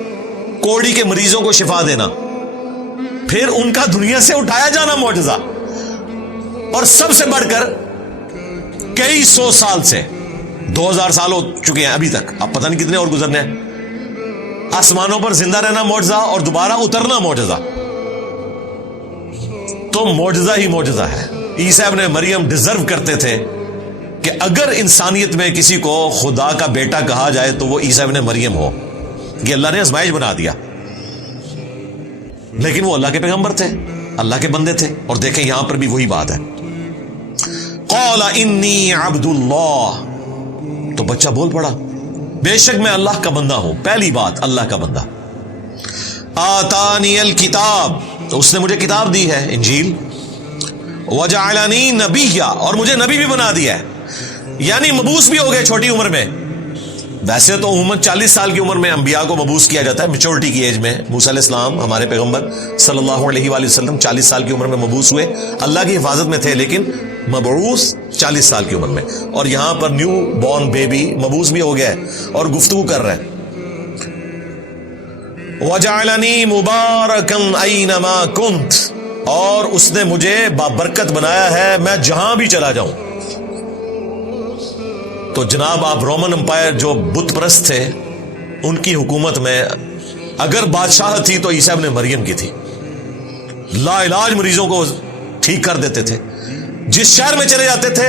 کوڑی کے مریضوں کو شفا دینا، پھر ان کا دنیا سے اٹھایا جانا معجزہ. اور سب سے بڑھ کر کئی سو سال سے 2000 سال ہو چکے ہیں ابھی تک، اب پتہ نہیں کتنے اور گزرنے ہیں، آسمانوں پر زندہ رہنا معجزہ اور دوبارہ اترنا معجزہ. تو معجزہ ہی معجزہ ہے. عیسیٰ ابن مریم ڈیزرو کرتے تھے کہ اگر انسانیت میں کسی کو خدا کا بیٹا کہا جائے تو وہ عیسیٰ ابن مریم ہو. یہ اللہ نے آزمائش بنا دیا، لیکن وہ اللہ کے پیغمبر تھے، اللہ کے بندے تھے. اور دیکھیں یہاں پر بھی وہی بات ہے، قال انی عبد اللہ، تو بچہ بول پڑا بے شک میں اللہ کا بندہ ہوں. پہلی بات اللہ کا بندہ. آتانی الکتاب، تو اس نے مجھے کتاب دی ہے انجیل. وجعلنی نبیا، اور مجھے نبی بھی بنا دیا ہے، یعنی مبعوث بھی ہو گئے چھوٹی عمر میں. ویسے تو عموماً 40 سال کی عمر میں انبیاء کو مبعوث کیا جاتا ہے، میچورٹی کی ایج میں. موسیٰ علیہ السلام ہمارے پیغمبر صلی اللہ علیہ وآلہ وسلم 40 سال کی عمر میں مبعوث ہوئے، اللہ کی حفاظت میں تھے، لیکن مبعوث 40 سال کی عمر میں. اور یہاں پر نیو بورن بیبی مبعوث بھی ہو گیا ہے اور گفتگو کر رہے ہیں. وَجَعَلَنِي مُبَارَكًا أَيْنَمَا كُنْتَ، اور اس نے مجھے بابرکت بنایا ہے میں جہاں بھی چلا جاؤں. تو جناب آپ رومن امپائر جو بت پرست تھے ان کی حکومت میں اگر بادشاہ تھی تو عیسیٰ ابن مریم کی تھی. لا علاج مریضوں کو ٹھیک کر دیتے تھے. جس شہر میں چلے جاتے تھے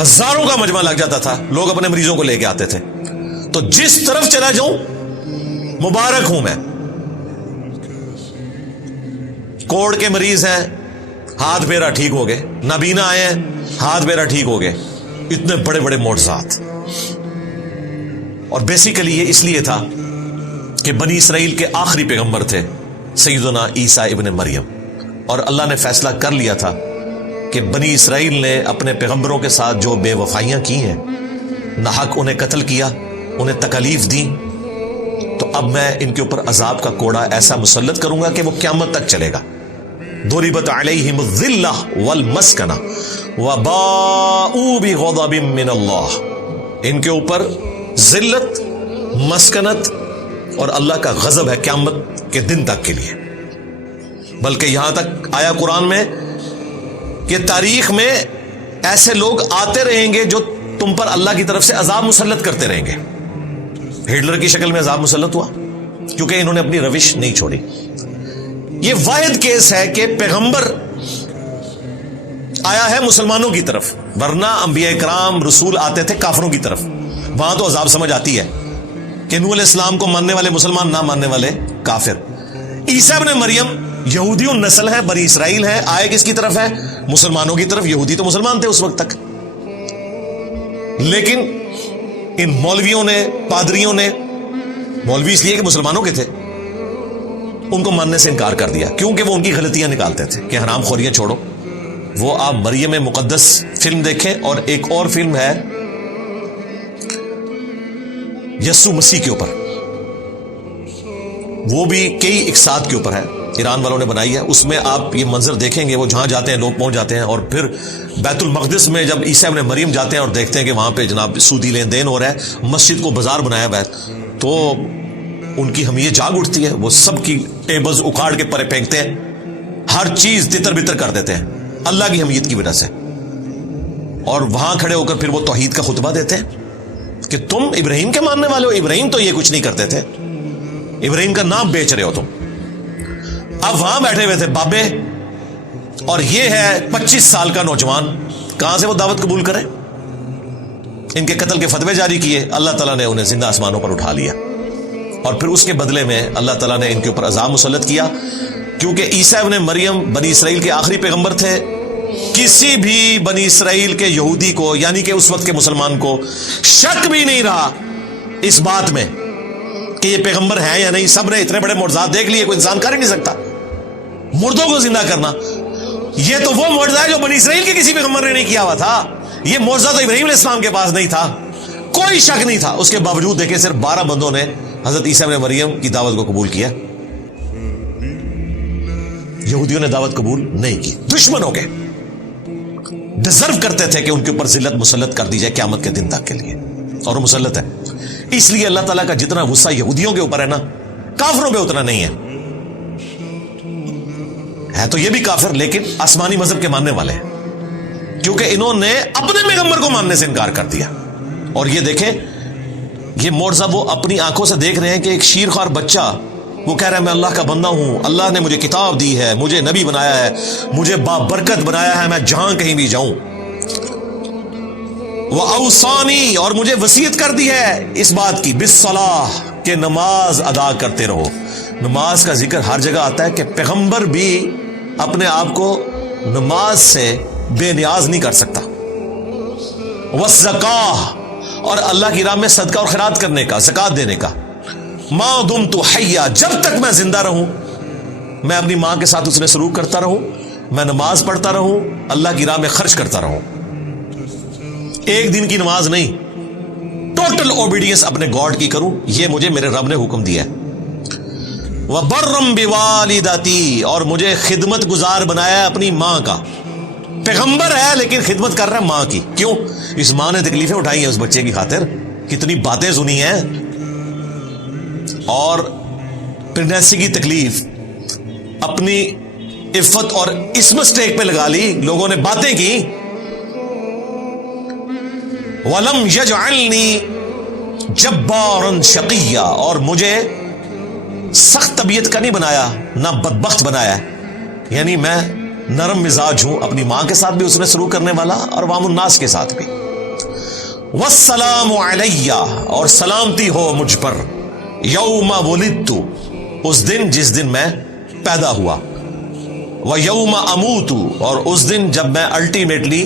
ہزاروں کا مجمع لگ جاتا تھا، لوگ اپنے مریضوں کو لے کے آتے تھے. تو جس طرف چلا جاؤں مبارک ہوں میں. کوڑ کے مریض ہیں، ہاتھ پھیرا ٹھیک ہو گئے. نابینا آئے ہیں، ہاتھ پھیرا ٹھیک ہو گئے. اتنے بڑے بڑے معجزات. اور بیسیکلی یہ اس لیے تھا کہ بنی اسرائیل کے آخری پیغمبر تھے سیدنا عیسیٰ ابن مریم، اور اللہ نے فیصلہ کر لیا تھا کہ بنی اسرائیل نے اپنے پیغمبروں کے ساتھ جو بے وفائیاں کی ہیں، ناحق انہیں قتل کیا، انہیں تکالیف دی، تو اب میں ان کے اوپر عذاب کا کوڑا ایسا مسلط کروں گا کہ وہ قیامت تک چلے گا. ضربت علیہم الذلہ والمسکنہ وباؤوا بغضب من اللہ. ان کے اوپر ذلت، مسکنت اور اللہ کا غضب ہے قیامت کے دن تک کے لیے. بلکہ یہاں تک آیا قرآن میں کہ تاریخ میں ایسے لوگ آتے رہیں گے جو تم پر اللہ کی طرف سے عذاب مسلط کرتے رہیں گے. ہٹلر کی شکل میں عذاب مسلط ہوا کیونکہ انہوں نے اپنی روش نہیں چھوڑی. یہ واحد کیس ہے کہ پیغمبر آیا ہے مسلمانوں کی طرف، ورنہ انبیاء کرام رسول آتے تھے کافروں کی طرف. وہاں تو عذاب سمجھ آتی ہے کہ نوح علیہ السلام کو ماننے والے مسلمان، نہ ماننے والے کافر. عیسیٰ ابن مریم یہودیوں نسل ہے، بنی اسرائیل ہے، آئے کس کی طرف ہے؟ مسلمانوں کی طرف. یہودی تو مسلمان تھے اس وقت تک، لیکن ان مولویوں نے، پادریوں نے، مولوی اس لیے کہ مسلمانوں کے تھے، ان کو ماننے سے انکار کر دیا کیونکہ وہ ان کی غلطیاں نکالتے تھے کہ حرام خوریاں چھوڑو. وہ آپ مریم مقدس فلم دیکھیں، اور ایک اور فلم ہے یسوع مسیح کے اوپر، وہ بھی کئی اقساط کے اوپر ہے، ایران والوں نے بنائی ہے. اس میں آپ یہ منظر دیکھیں گے، وہ جہاں جاتے ہیں لوگ پہنچ جاتے ہیں، اور پھر بیت المقدس میں جب عیسیٰ ابن مریم جاتے ہیں اور دیکھتے ہیں کہ وہاں پہ جناب سودی لین دین ہو رہا ہے، مسجد کو بازار بنایا ہوا ہے، تو ان کی حمیت جاگ اٹھتی ہے. وہ سب کی ٹیبلز اکھاڑ کے پرے پھینکتے ہیں، ہر چیز تتر بتر کر دیتے ہیں اللہ کی حمیت کی وجہ سے. اور وہاں کھڑے ہو کر پھر وہ توحید کا خطبہ دیتے ہیں کہ تم ابراہیم کے ماننے والے ہو، ابراہیم تو یہ کچھ نہیں کرتے تھے، ابراہیم کا نام بیچ رہے ہو تم. اب وہاں بیٹھے ہوئے تھے بابے، اور یہ ہے 25 سال کا نوجوان، کہاں سے وہ دعوت قبول کرے؟ ان کے قتل کے فتوے جاری کیے، اللہ تعالیٰ نے انہیں زندہ آسمانوں پر اٹھا لیا، اور پھر اس کے بدلے میں اللہ تعالیٰ نے ان کے اوپر عذاب مسلط کیا. کیونکہ عیسیٰ ابن مریم بنی اسرائیل کے آخری پیغمبر تھے. کسی بھی بنی اسرائیل کے یہودی کو، یعنی کہ اس وقت کے مسلمان کو، شک بھی نہیں رہا اس بات میں کہ یہ پیغمبر ہیں یا نہیں. سب نے اتنے بڑے معجزات دیکھ لیے، کوئی انسان کر ہی نہیں سکتا. مردوں کو زندہ کرنا، یہ تو وہ معجزہ ہے جو بنی اسرائیل کے کسی پیغمبر نے نہیں کیا ہوا تھا. یہ معجزہ تو ابراہیم علیہ السلام کے پاس نہیں تھا، کوئی شک نہیں تھا. اس کے باوجود دیکھیں صرف 12 بندوں نے حضرت عیسیٰ ابن مریم کی دعوت کو قبول کیا. یہودیوں نے دعوت قبول نہیں کی. دشمنوں کے ڈیزرو کرتے تھے کہ ان کے اوپر ذلت مسلط کر دی جائے قیامت کے دن تک کے لیے، اور وہ مسلط ہے. اس لیے اللہ تعالیٰ کا جتنا غصہ یہودیوں کے اوپر ہے نا، کافروں پہ اتنا نہیں ہے. ہے تو یہ بھی کافر، لیکن آسمانی مذہب کے ماننے والے ہیں، کیونکہ انہوں نے اپنے پیغمبر کو ماننے سے انکار کر دیا. اور یہ دیکھیں، یہ معجزہ وہ اپنی آنکھوں سے دیکھ رہے ہیں کہ ایک شیرخوار بچہ وہ کہہ رہا ہے میں اللہ کا بندہ ہوں، اللہ نے مجھے کتاب دی ہے، مجھے نبی بنایا ہے، مجھے بابرکت بنایا ہے، میں جہاں کہیں بھی جاؤں. وَأَوْصَانِي، اور مجھے وصیت کر دی ہے اس بات کی، بِالصَّلَاةِ، کہ نماز ادا کرتے رہو. نماز کا ذکر ہر جگہ آتا ہے کہ پیغمبر بھی اپنے آپ کو نماز سے بے نیاز نہیں کر سکتا. وَالزَّكَاةِ، اور اللہ کی راہ میں صدقہ اور خیرات کرنے کا، زکات دینے کا. ما دمت حیا، جب تک میں زندہ رہوں، میں اپنی ماں کے ساتھ اس نے سلوک کرتا رہوں، میں نماز پڑھتا رہوں، اللہ کی راہ میں خرچ کرتا رہوں. ایک دن کی نماز نہیں، ٹوٹل اوبیڈینس اپنے گاڈ کی کروں، یہ مجھے میرے رب نے حکم دیا ہے. وَبَرًّا بِوَالِدَتِي، اور مجھے خدمت گزار بنایا ہے اپنی ماں کا. پیغمبر ہے لیکن خدمت کر رہا ہے ماں کی. کیوں؟ اس ماں نے تکلیفیں اٹھائی ہیں اس بچے کی خاطر، کتنی باتیں سنی ہیں، اور پریگنینسی کی تکلیف اپنی عفت اور اس مسٹیک پہ لگا لی، لوگوں نے باتیں کی. وَلَمْ يَجْعَلْنِي جَبَّارًا شَقِيًّا، اور مجھے سخت طبیعت کا نہیں بنایا، نہ بدبخت بنایا. یعنی میں نرم مزاج ہوں، اپنی ماں کے ساتھ بھی اس نے سلوک کرنے والا اور عوام الناس کے ساتھ بھی. والسلام علیہ، اور سلامتی ہو مجھ پر، یوم ولدت، اس دن جس دن میں پیدا ہوا، ویوم اموت، اور اس دن جب میں الٹیمیٹلی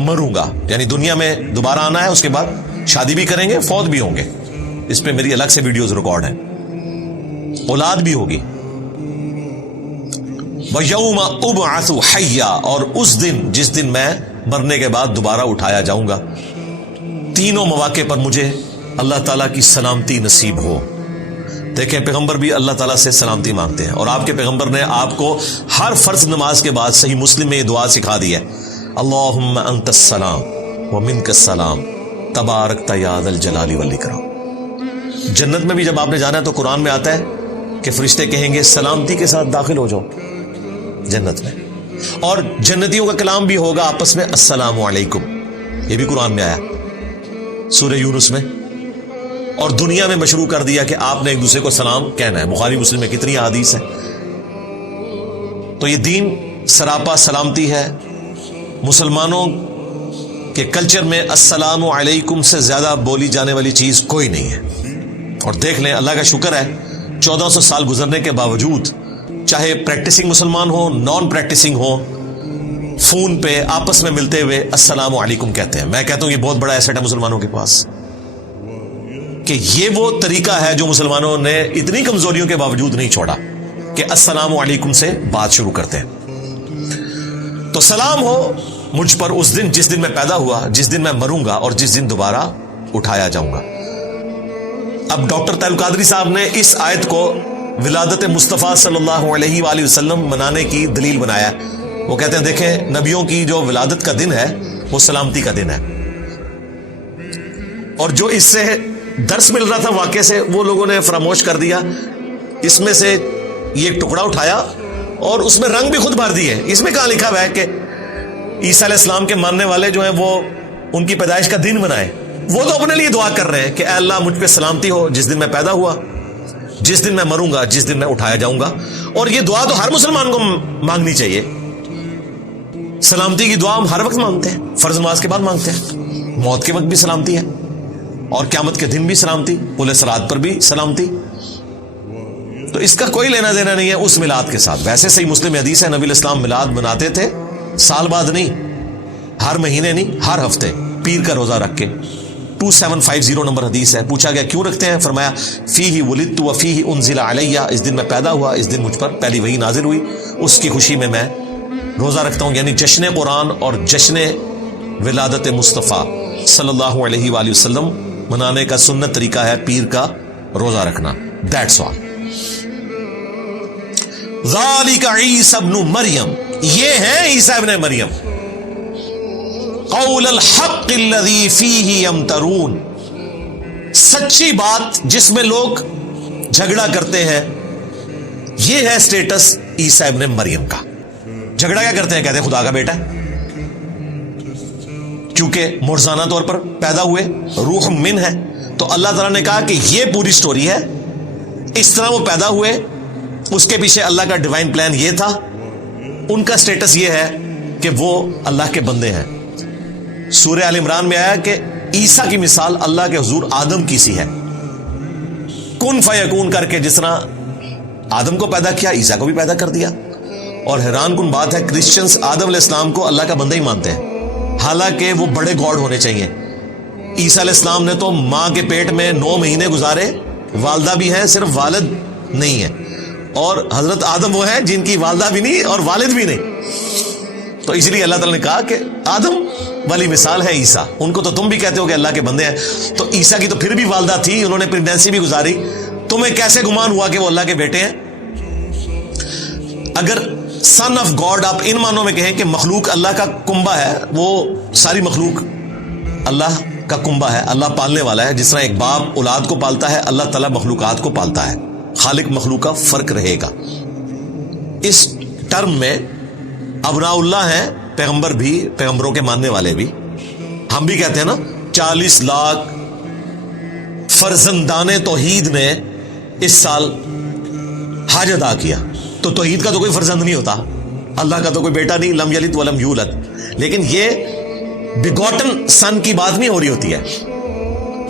مروں گا، یعنی دنیا میں دوبارہ آنا ہے، اس کے بعد شادی بھی کریں گے، فوت بھی ہوں گے. اس پہ میری الگ سے ویڈیوز ریکارڈ ہیں، اولاد بھی ہوگی. وَيَوْمَ أُبْعَثُ حَيًّا، اور اس دن جس دن میں مرنے کے بعد دوبارہ اٹھایا جاؤں گا. تینوں مواقع پر مجھے اللہ تعالیٰ کی سلامتی نصیب ہو. دیکھیں پیغمبر بھی اللہ تعالیٰ سے سلامتی مانگتے ہیں، اور آپ کے پیغمبر نے آپ کو ہر فرض نماز کے بعد صحیح مسلم میں یہ دعا سکھا دی ہے، اللہم انت السلام ومنک السلام تبارکت یا ذا الجلال والاکرام. جنت میں بھی جب آپ نے جانا ہے تو قرآن میں آتا ہے کہ فرشتے کہیں گے سلامتی کے ساتھ داخل ہو جاؤ جنت میں. اور جنتیوں کا کلام بھی ہوگا آپس میں، السلام علیکم، یہ بھی قرآن میں آیا سورہ یونس میں. اور دنیا میں مشروع کر دیا کہ آپ نے ایک دوسرے کو سلام کہنا ہے. بخاری مسلم میں کتنی احادیث ہے. تو یہ دین سراپا سلامتی ہے. مسلمانوں کے کلچر میں السلام علیکم سے زیادہ بولی جانے والی چیز کوئی نہیں ہے. اور دیکھ لیں اللہ کا شکر ہے 1400 سال گزرنے کے باوجود چاہے پریکٹسنگ مسلمان ہو نان پریکٹسنگ ہو، فون پہ آپس میں ملتے ہوئے السلام علیکم کہتے ہیں. میں کہتا ہوں یہ بہت بڑا ایسٹ ہے مسلمانوں کے پاس کہ یہ وہ طریقہ ہے جو مسلمانوں نے اتنی کمزوریوں کے باوجود نہیں چھوڑا کہ السلام علیکم سے بات شروع کرتے ہیں. تو سلام ہو مجھ پر اس دن جس دن میں پیدا ہوا، جس دن میں مروں گا اور جس دن دوبارہ اٹھایا جاؤں گا. اب ڈاکٹر طاہر القادری صاحب نے اس آیت کو ولادت مصطفیٰ صلی اللہ علیہ وآلہ وسلم منانے کی دلیل بنایا. وہ کہتے ہیں دیکھیں نبیوں کی جو ولادت کا دن ہے وہ سلامتی کا دن ہے، اور جو اس سے درس مل رہا تھا واقعے سے وہ لوگوں نے فراموش کر دیا. اس میں سے یہ ایک ٹکڑا اٹھایا اور اس میں رنگ بھی خود بھر دیے. اس میں کہاں لکھا ہوا ہے کہ عیسیٰ علیہ السلام کے ماننے والے جو ہیں وہ ان کی پیدائش کا دن منائے. وہ تو اپنے لیے دعا کر رہے ہیں کہ اے اللہ مجھ پہ سلامتی ہو جس دن میں پیدا ہوا، جس دن میں مروں گا، جس دن میں اٹھایا جاؤں گا. اور یہ دعا تو ہر مسلمان کو مانگنی چاہیے. سلامتی کی دعا ہم ہر وقت مانگتے ہیں، فرض نماز کے بعد مانگتے ہیں، موت کے وقت بھی سلامتی ہے، اور قیامت کے دن بھی سلامتی، پل صراط پر بھی سلامتی. تو اس کا کوئی لینا دینا نہیں ہے اس میلاد کے ساتھ. ویسے صحیح مسلم حدیث ہے نبی الاسلام میلاد مناتے تھے سال بعد نہیں، ہر مہینے نہیں، ہر ہفتے پیر کا روزہ رکھ کے. 2750 نمبر حدیث ہے. پوچھا گیا کیوں رکھتے ہیں؟ فرمایا فیہ ولدت وفیہ انزل علیہ، اس دن میں پیدا ہوا، اس دن مجھ پر پہلی وحی نازل ہوئی، اس کی خوشی میں میں روزہ رکھتا ہوں. یعنی جشن قرآن اور جشن ولادت مصطفیٰ صلی اللہ علیہ وآلہ وسلم منانے کا سنت طریقہ ہے پیر کا روزہ رکھنا. That's all. ذالک عیسی ابن مریم، یہ ہے عیسیٰ ابن مریم. قول الحق الذی فیہ یمترون، سچی بات جس میں لوگ جھگڑا کرتے ہیں. یہ ہے سٹیٹس عیسیٰ ابن مریم کا. جھگڑا کیا کرتے ہیں؟ کہتے ہیں خدا کا بیٹا ہے، کیونکہ مرزانہ طور پر پیدا ہوئے، روح من ہے. تو اللہ تعالیٰ نے کہا کہ یہ پوری سٹوری ہے، اس طرح وہ پیدا ہوئے، اس کے پیچھے اللہ کا ڈیوائن پلان یہ تھا. ان کا سٹیٹس یہ ہے کہ وہ اللہ کے بندے ہیں. سورہ آل عمران میں آیا کہ عیسیٰ کی مثال اللہ کے حضور آدم کی سی ہے. کن فیکون کر کے جس طرح آدم کو پیدا کیا عیسیٰ کو بھی پیدا کر دیا. اور حیران کن بات ہے کرسچنز آدم علیہ السلام کو اللہ کا بندہ ہی مانتے ہیں، حالانکہ وہ بڑے گاڈ ہونے چاہیے. عیسیٰ علیہ السلام نے تو ماں کے پیٹ میں 9 مہینے گزارے، والدہ بھی ہیں صرف والد نہیں ہے. اور حضرت آدم وہ ہیں جن کی والدہ بھی نہیں اور والد بھی نہیں. تو اس لیے اللہ تعالیٰ نے کہا کہ آدم والی مثال ہے عیسیٰ. ان کو تو تم بھی کہتے ہو کہ اللہ کے بندے ہیں، تو عیسیٰ کی تو پھر بھی والدہ تھی، انہوں نے پریگنینسی بھی گزاری. تمہیں کیسے گمان ہوا کہ وہ اللہ کے بیٹے ہیں؟ اگر سن آف گاڈ آپ ان معنوں میں کہیں کہ مخلوق اللہ کا کنبہ ہے، وہ ساری مخلوق اللہ کا کنبہ ہے، اللہ پالنے والا ہے. جس طرح ایک باپ اولاد کو پالتا ہے، اللہ تعالیٰ مخلوقات کو پالتا ہے. خالق مخلوق کا فرق رہے گا. اس ٹرم میں ابناء اللہ ہیں پیغمبر بھی، پیغمبروں کے ماننے والے بھی. ہم بھی کہتے ہیں نا 40 لاکھ فرزندان توحید نے اس سال حج ادا کیا. تو توحید کا تو کوئی فرزند نہیں ہوتا، اللہ کا تو کوئی بیٹا نہیں، لم یلد ولم یولد. لیکن یہ بیگوٹن سن کی بات نہیں ہو رہی ہوتی ہے،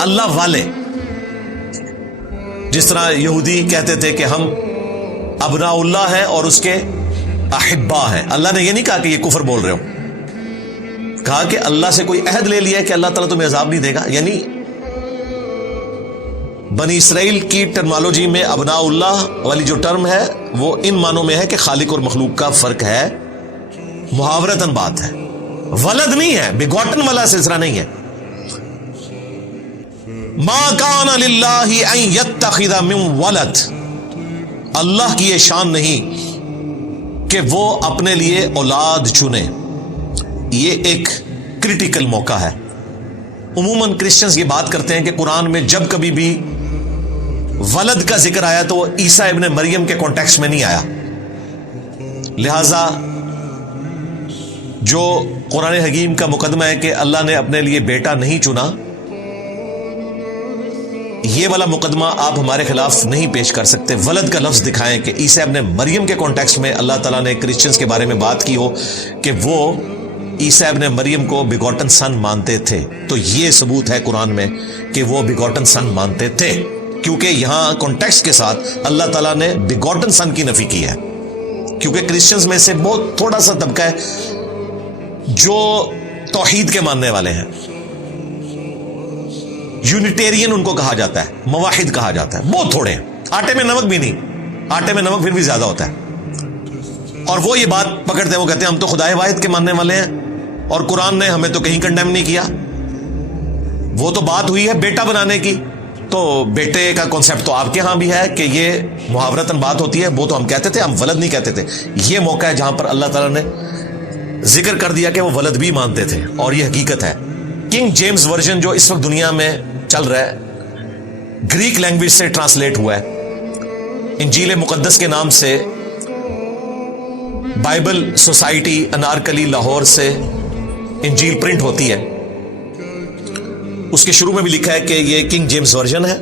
اللہ والے. جس طرح یہودی کہتے تھے کہ ہم ابناء اللہ ہیں اور اس کے احبا ہیں. اللہ نے یہ نہیں کہا کہ یہ کفر بول رہے ہو، کہا کہ اللہ سے کوئی عہد لے لیا کہ اللہ تعالیٰ تمہیں عذاب نہیں دے گا. یعنی بنی اسرائیل کی ٹرمالوجی میں ابناء اللہ والی جو ٹرم ہے وہ ان معنوں میں ہے کہ خالق اور مخلوق کا فرق ہے، محاورتاً بات ہے، ولد نہیں ہے، بیگوٹن والا سلسلہ نہیں ہے. ما کان للہ ان یتخذ من ولد، اللہ کی یہ شان نہیں کہ وہ اپنے لیے اولاد چنے. یہ ایک کریٹیکل موقع ہے. عموماً کرسچنز یہ بات کرتے ہیں کہ قرآن میں جب کبھی بھی ولد کا ذکر آیا تو وہ عیسیٰ ابن مریم کے کانٹیکسٹ میں نہیں آیا. لہذا جو قرآن حکیم کا مقدمہ ہے کہ اللہ نے اپنے لیے بیٹا نہیں چنا، یہ والا مقدمہ آپ ہمارے خلاف نہیں پیش کر سکتے. ولد کا لفظ دکھائیں کہ عیسیٰ ابن مریم کے کانٹیکسٹ میں اللہ تعالیٰ نے کرسچنز کے بارے میں بات کی ہو کہ وہ عیسیٰ ابن مریم کو بیگوٹن سن مانتے تھے، تو یہ ثبوت ہے قرآن میں کہ وہ بیگوٹن سن مانتے تھے، کیونکہ یہاں کانٹیکسٹ کے ساتھ اللہ تعالیٰ نے بیگوٹن سن کی نفی کی ہے. کیونکہ کرسچنز میں سے بہت تھوڑا سا طبقہ ہے جو توحید کے ماننے والے ہیں، یونیٹیرین ان کو کہا جاتا ہے، موحد کہا جاتا ہے، بہت تھوڑے ہیں، آٹے میں نمک بھی نہیں، آٹے میں نمک پھر بھی زیادہ ہوتا ہے. اور وہ یہ بات پکڑتے ہیں، وہ کہتے ہیں ہم تو خدائے واحد کے ماننے والے ہیں اور قرآن نے ہمیں تو کہیں کنڈیم نہیں کیا. وہ تو بات ہوئی ہے بیٹا بنانے کی، تو بیٹے کا کانسیپٹ تو آپ کے ہاں بھی ہے کہ یہ محاورتاً بات ہوتی ہے. وہ تو ہم کہتے تھے، ہم ولد نہیں کہتے تھے. یہ موقع ہے جہاں پر اللہ تعالیٰ نے ذکر کر دیا کہ وہ ولد بھی مانتے تھے، اور یہ حقیقت ہے. کنگ جیمز ورژن جو اس وقت دنیا میں چل رہا ہے، گریک لینگویج سے ٹرانسلیٹ ہوا ہے، انجیل مقدس کے نام سے. بائبل سوسائٹی انارکلی لاہور سے انجیل پرنٹ ہوتی ہے. اس کے شروع میں بھی لکھا ہے کہ یہ کنگ جیمز ورژن ہے،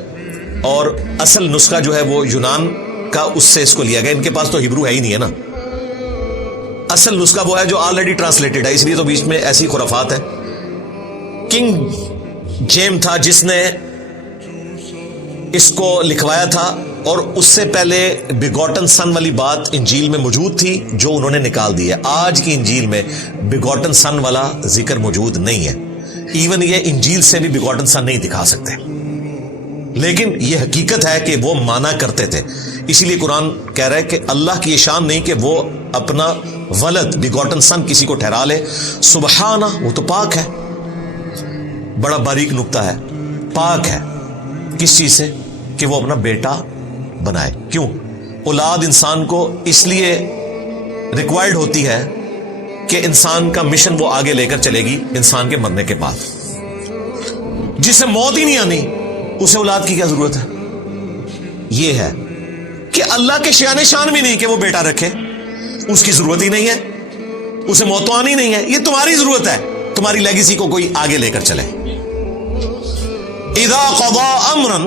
اور اصل نسخہ جو ہے وہ یونان کا، اس سے اس کو لیا گیا. ان کے پاس تو ہبرو ہے ہی نہیں ہے نا. اصل نسخہ وہ ہے جو آلریڈی ٹرانسلیٹڈ ہے، اس لیے تو بیچ میں ایسی خرافات ہے. کنگ جیم تھا جس نے اس کو لکھوایا تھا، اور اس سے پہلے بیگوٹن سن والی بات انجیل میں موجود تھی جو انہوں نے نکال دی ہے. آج کی انجیل میں بیگوٹن سن والا ذکر موجود نہیں ہے. ایون یہ انجیل سے بھی بیگوٹن سن نہیں دکھا سکتے، لیکن یہ حقیقت ہے کہ وہ مانا کرتے تھے. اسی لیے قرآن کہہ رہا ہے کہ اللہ کی یہ شان نہیں کہ وہ اپنا ولد بیگوٹن سن کسی کو ٹھہرا لے. سبحانہ، وہ تو پاک ہے. بڑا باریک نقطہ ہے، پاک ہے کس چیز سے کہ وہ اپنا بیٹا بنائے. کیوں؟ اولاد انسان کو اس لیے ریکوائرڈ ہوتی ہے کہ انسان کا مشن وہ آگے لے کر چلے گی انسان کے مرنے کے بعد. جسے موت ہی نہیں آنی اسے اولاد کی کیا ضرورت ہے؟ یہ ہے کہ اللہ کے شان شان بھی نہیں کہ وہ بیٹا رکھے، اس کی ضرورت ہی نہیں ہے، اسے موت تو آنی نہیں ہے. یہ تمہاری ضرورت ہے، تمہاری لیگیسی کو کوئی آگے لے کر چلے. اذا قضا امرا،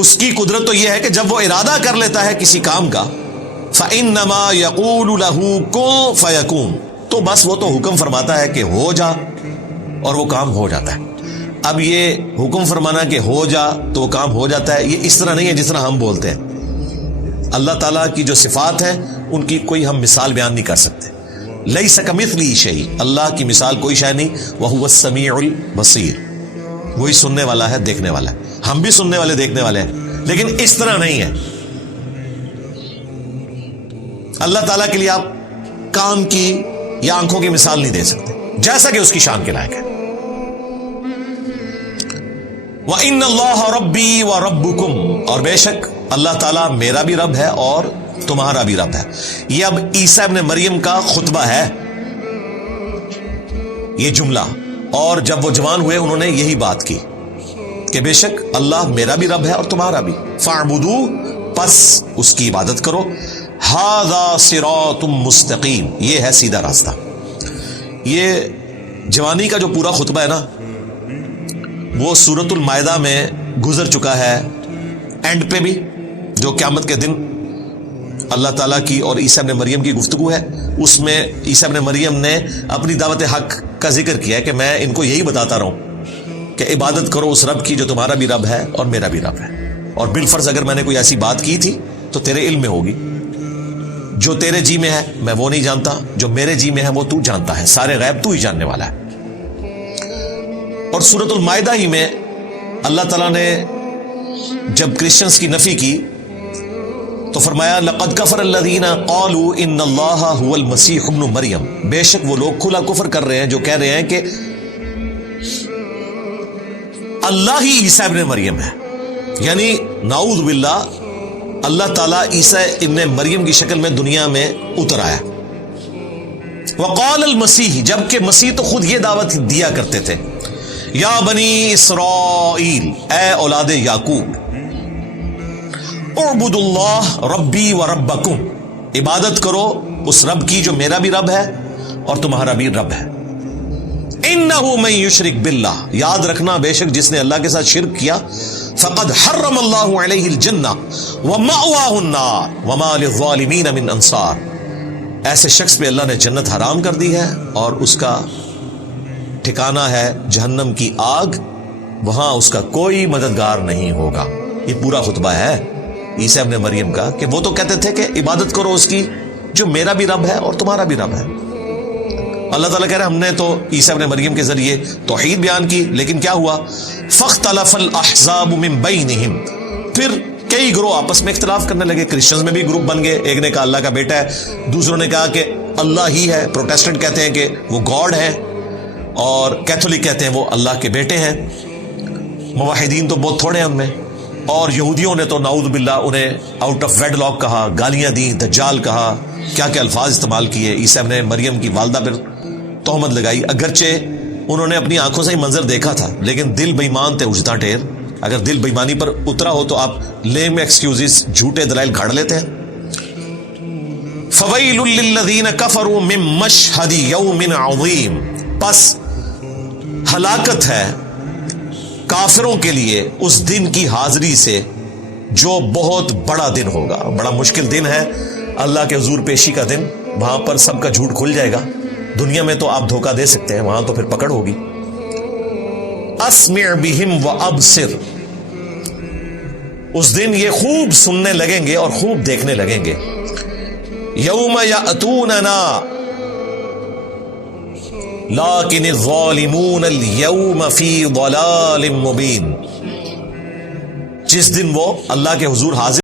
اس کی قدرت تو یہ ہے کہ جب وہ ارادہ کر لیتا ہے کسی کام کا، فَإِنَّمَا يَقُولُ لَهُ كُن فَيَكُونُ، تو بس وہ تو حکم فرماتا ہے کہ ہو جا، اور وہ کام ہو جاتا ہے. اب یہ حکم فرمانا کہ ہو جا تو وہ کام ہو جاتا ہے، یہ اس طرح نہیں ہے جس طرح ہم بولتے ہیں. اللہ تعالیٰ کی جو صفات ہیں ان کی کوئی ہم مثال بیان نہیں کر سکتے. لَيْسَ كَمِثْلِهِ شَيْءٌ، اللہ کی مثال کوئی شے نہیں. وَهُوَ السَّمِيعُ الْبَصِيرُ، وہی سننے والا ہے، دیکھنے والا ہے. ہم بھی سننے والے دیکھنے والے ہیں، لیکن اس طرح نہیں ہے. اللہ تعالیٰ کے لیے آپ کان کی یا آنکھوں کی مثال نہیں دے سکتے جیسا کہ اس کی شان کے لائق ہے. وَإِنَّ اللَّهَ رَبِّي وَرَبُّكُمْ، اور بے شک اللہ تعالیٰ میرا بھی رب ہے اور تمہارا بھی رب ہے. یہ اب عیسیٰ ابن مریم کا خطبہ ہے یہ جملہ، اور جب وہ جوان ہوئے انہوں نے یہی بات کی کہ بے شک اللہ میرا بھی رب ہے اور تمہارا بھی. فَاعْبُدُوا، پس اس کی عبادت کرو. هَذَا صِرَاطٌ مُسْتَقِيمٌ، یہ ہے سیدھا راستہ. یہ جوانی کا جو پورا خطبہ ہے نا وہ سورۃ المائدہ میں گزر چکا ہے، اینڈ پہ بھی، جو قیامت کے دن اللہ تعالیٰ کی اور عیسیٰ ابن مریم کی گفتگو ہے. اس میں عیسیٰ ابن مریم نے اپنی دعوت حق کا ذکر کیا ہے کہ میں ان کو یہی بتاتا رہا ہوں کہ عبادت کرو اس رب کی جو تمہارا بھی رب ہے اور میرا بھی رب ہے, اور بالفرض اگر میں نے کوئی ایسی بات کی تھی تو تیرے علم میں ہوگی. جو تیرے جی میں ہے میں وہ نہیں جانتا, جو میرے جی میں ہے وہ تو جانتا ہے, سارے غیب تو ہی جاننے والا ہے. اور سورۃ المائدہ ہی میں اللہ تعالیٰ نے جب کرسچنز کی نفی کی تو فرمایا لقد کفر الذین قالوا ان اللہ هو المسیح ابن مریم, بے شک وہ لوگ کھلا کفر کر رہے ہیں جو کہہ رہے ہیں کہ اللہ ہی عیسیٰ ابن مریم ہے. یعنی نعوذ باللہ اللہ تعالیٰ عیسیٰ ابن مریم کی شکل میں دنیا میں اتر آیا. وقال المسیح, جبکہ مسیح تو خود یہ دعوت دیا کرتے تھے, یا بنی اسرائیل, اے اولاد یعقوب, اعبدوا اللہ ربی و ربکم, عبادت کرو اس رب کی جو میرا بھی رب ہے اور تمہارا بھی رب ہے. انہ من یشرک باللہ, یاد رکھنا بے شک جس نے اللہ کے ساتھ شرک کیا, فقد حرم اللہ علیہ الجنہ ومأواہ النار وما للظالمین من انصار, ایسے شخص پہ اللہ نے جنت حرام کر دی ہے اور اس کا ٹھکانہ ہے جہنم کی آگ, وہاں اس کا کوئی مددگار نہیں ہوگا. یہ پورا خطبہ ہے عیسیٰ ابن مریم کا کہ وہ تو کہتے تھے کہ عبادت کرو اس کی جو میرا بھی رب ہے اور تمہارا بھی رب ہے. اللہ تعالیٰ کہہ رہے ہم نے تو عیسیٰ ابن مریم کے ذریعے توحید بیان کی, لیکن کیا ہوا, فاختلف الاحزاب من بینہم, پھر کئی گروہ آپس میں اختلاف کرنے لگے. کرسچنز میں بھی گروپ بن گئے, ایک نے کہا اللہ کا بیٹا ہے, دوسروں نے کہا کہ اللہ ہی ہے, پروٹیسٹنٹ کہتے ہیں کہ وہ گاڈ ہے, اور کیتھولک کہتے ہیں وہ اللہ کے بیٹے ہیں. موحدین تو بہت تھوڑے ہیں ان میں. اور یہودیوں نے تو نعوذ باللہ انہیں آؤٹ آف ویڈ لاک کہا, گالیاں دیں, دجال کہا, کیا کیا الفاظ استعمال کیے. عیسیٰ ابن مریم کی والدہ پر تہمت لگائی, اگرچہ انہوں نے اپنی آنکھوں سے ہی منظر دیکھا تھا لیکن دل بے ایمان تھے اجتا ٹیر. اگر دل بے ایمانی پر اترا ہو تو آپ لیم ایکسکیوزز, جھوٹے دلائل گھاڑ لیتے ہیں. فویل للذین کفروا من مشہد یوم عظیم, پس ہلاکت ہے کافروں کے لیے اس دن کی حاضری سے جو بہت بڑا دن ہوگا. بڑا مشکل دن ہے اللہ کے حضور پیشی کا دن, وہاں پر سب کا جھوٹ کھل جائے گا. دنیا میں تو آپ دھوکہ دے سکتے ہیں, وہاں تو پھر پکڑ ہوگی. اسمع بہم وابصر, اس دن یہ خوب سننے لگیں گے اور خوب دیکھنے لگیں گے. یوم یأتوننا لیکن الظالمون اليوم فی ضلال مبین, جس دن وہ اللہ کے حضور حاضر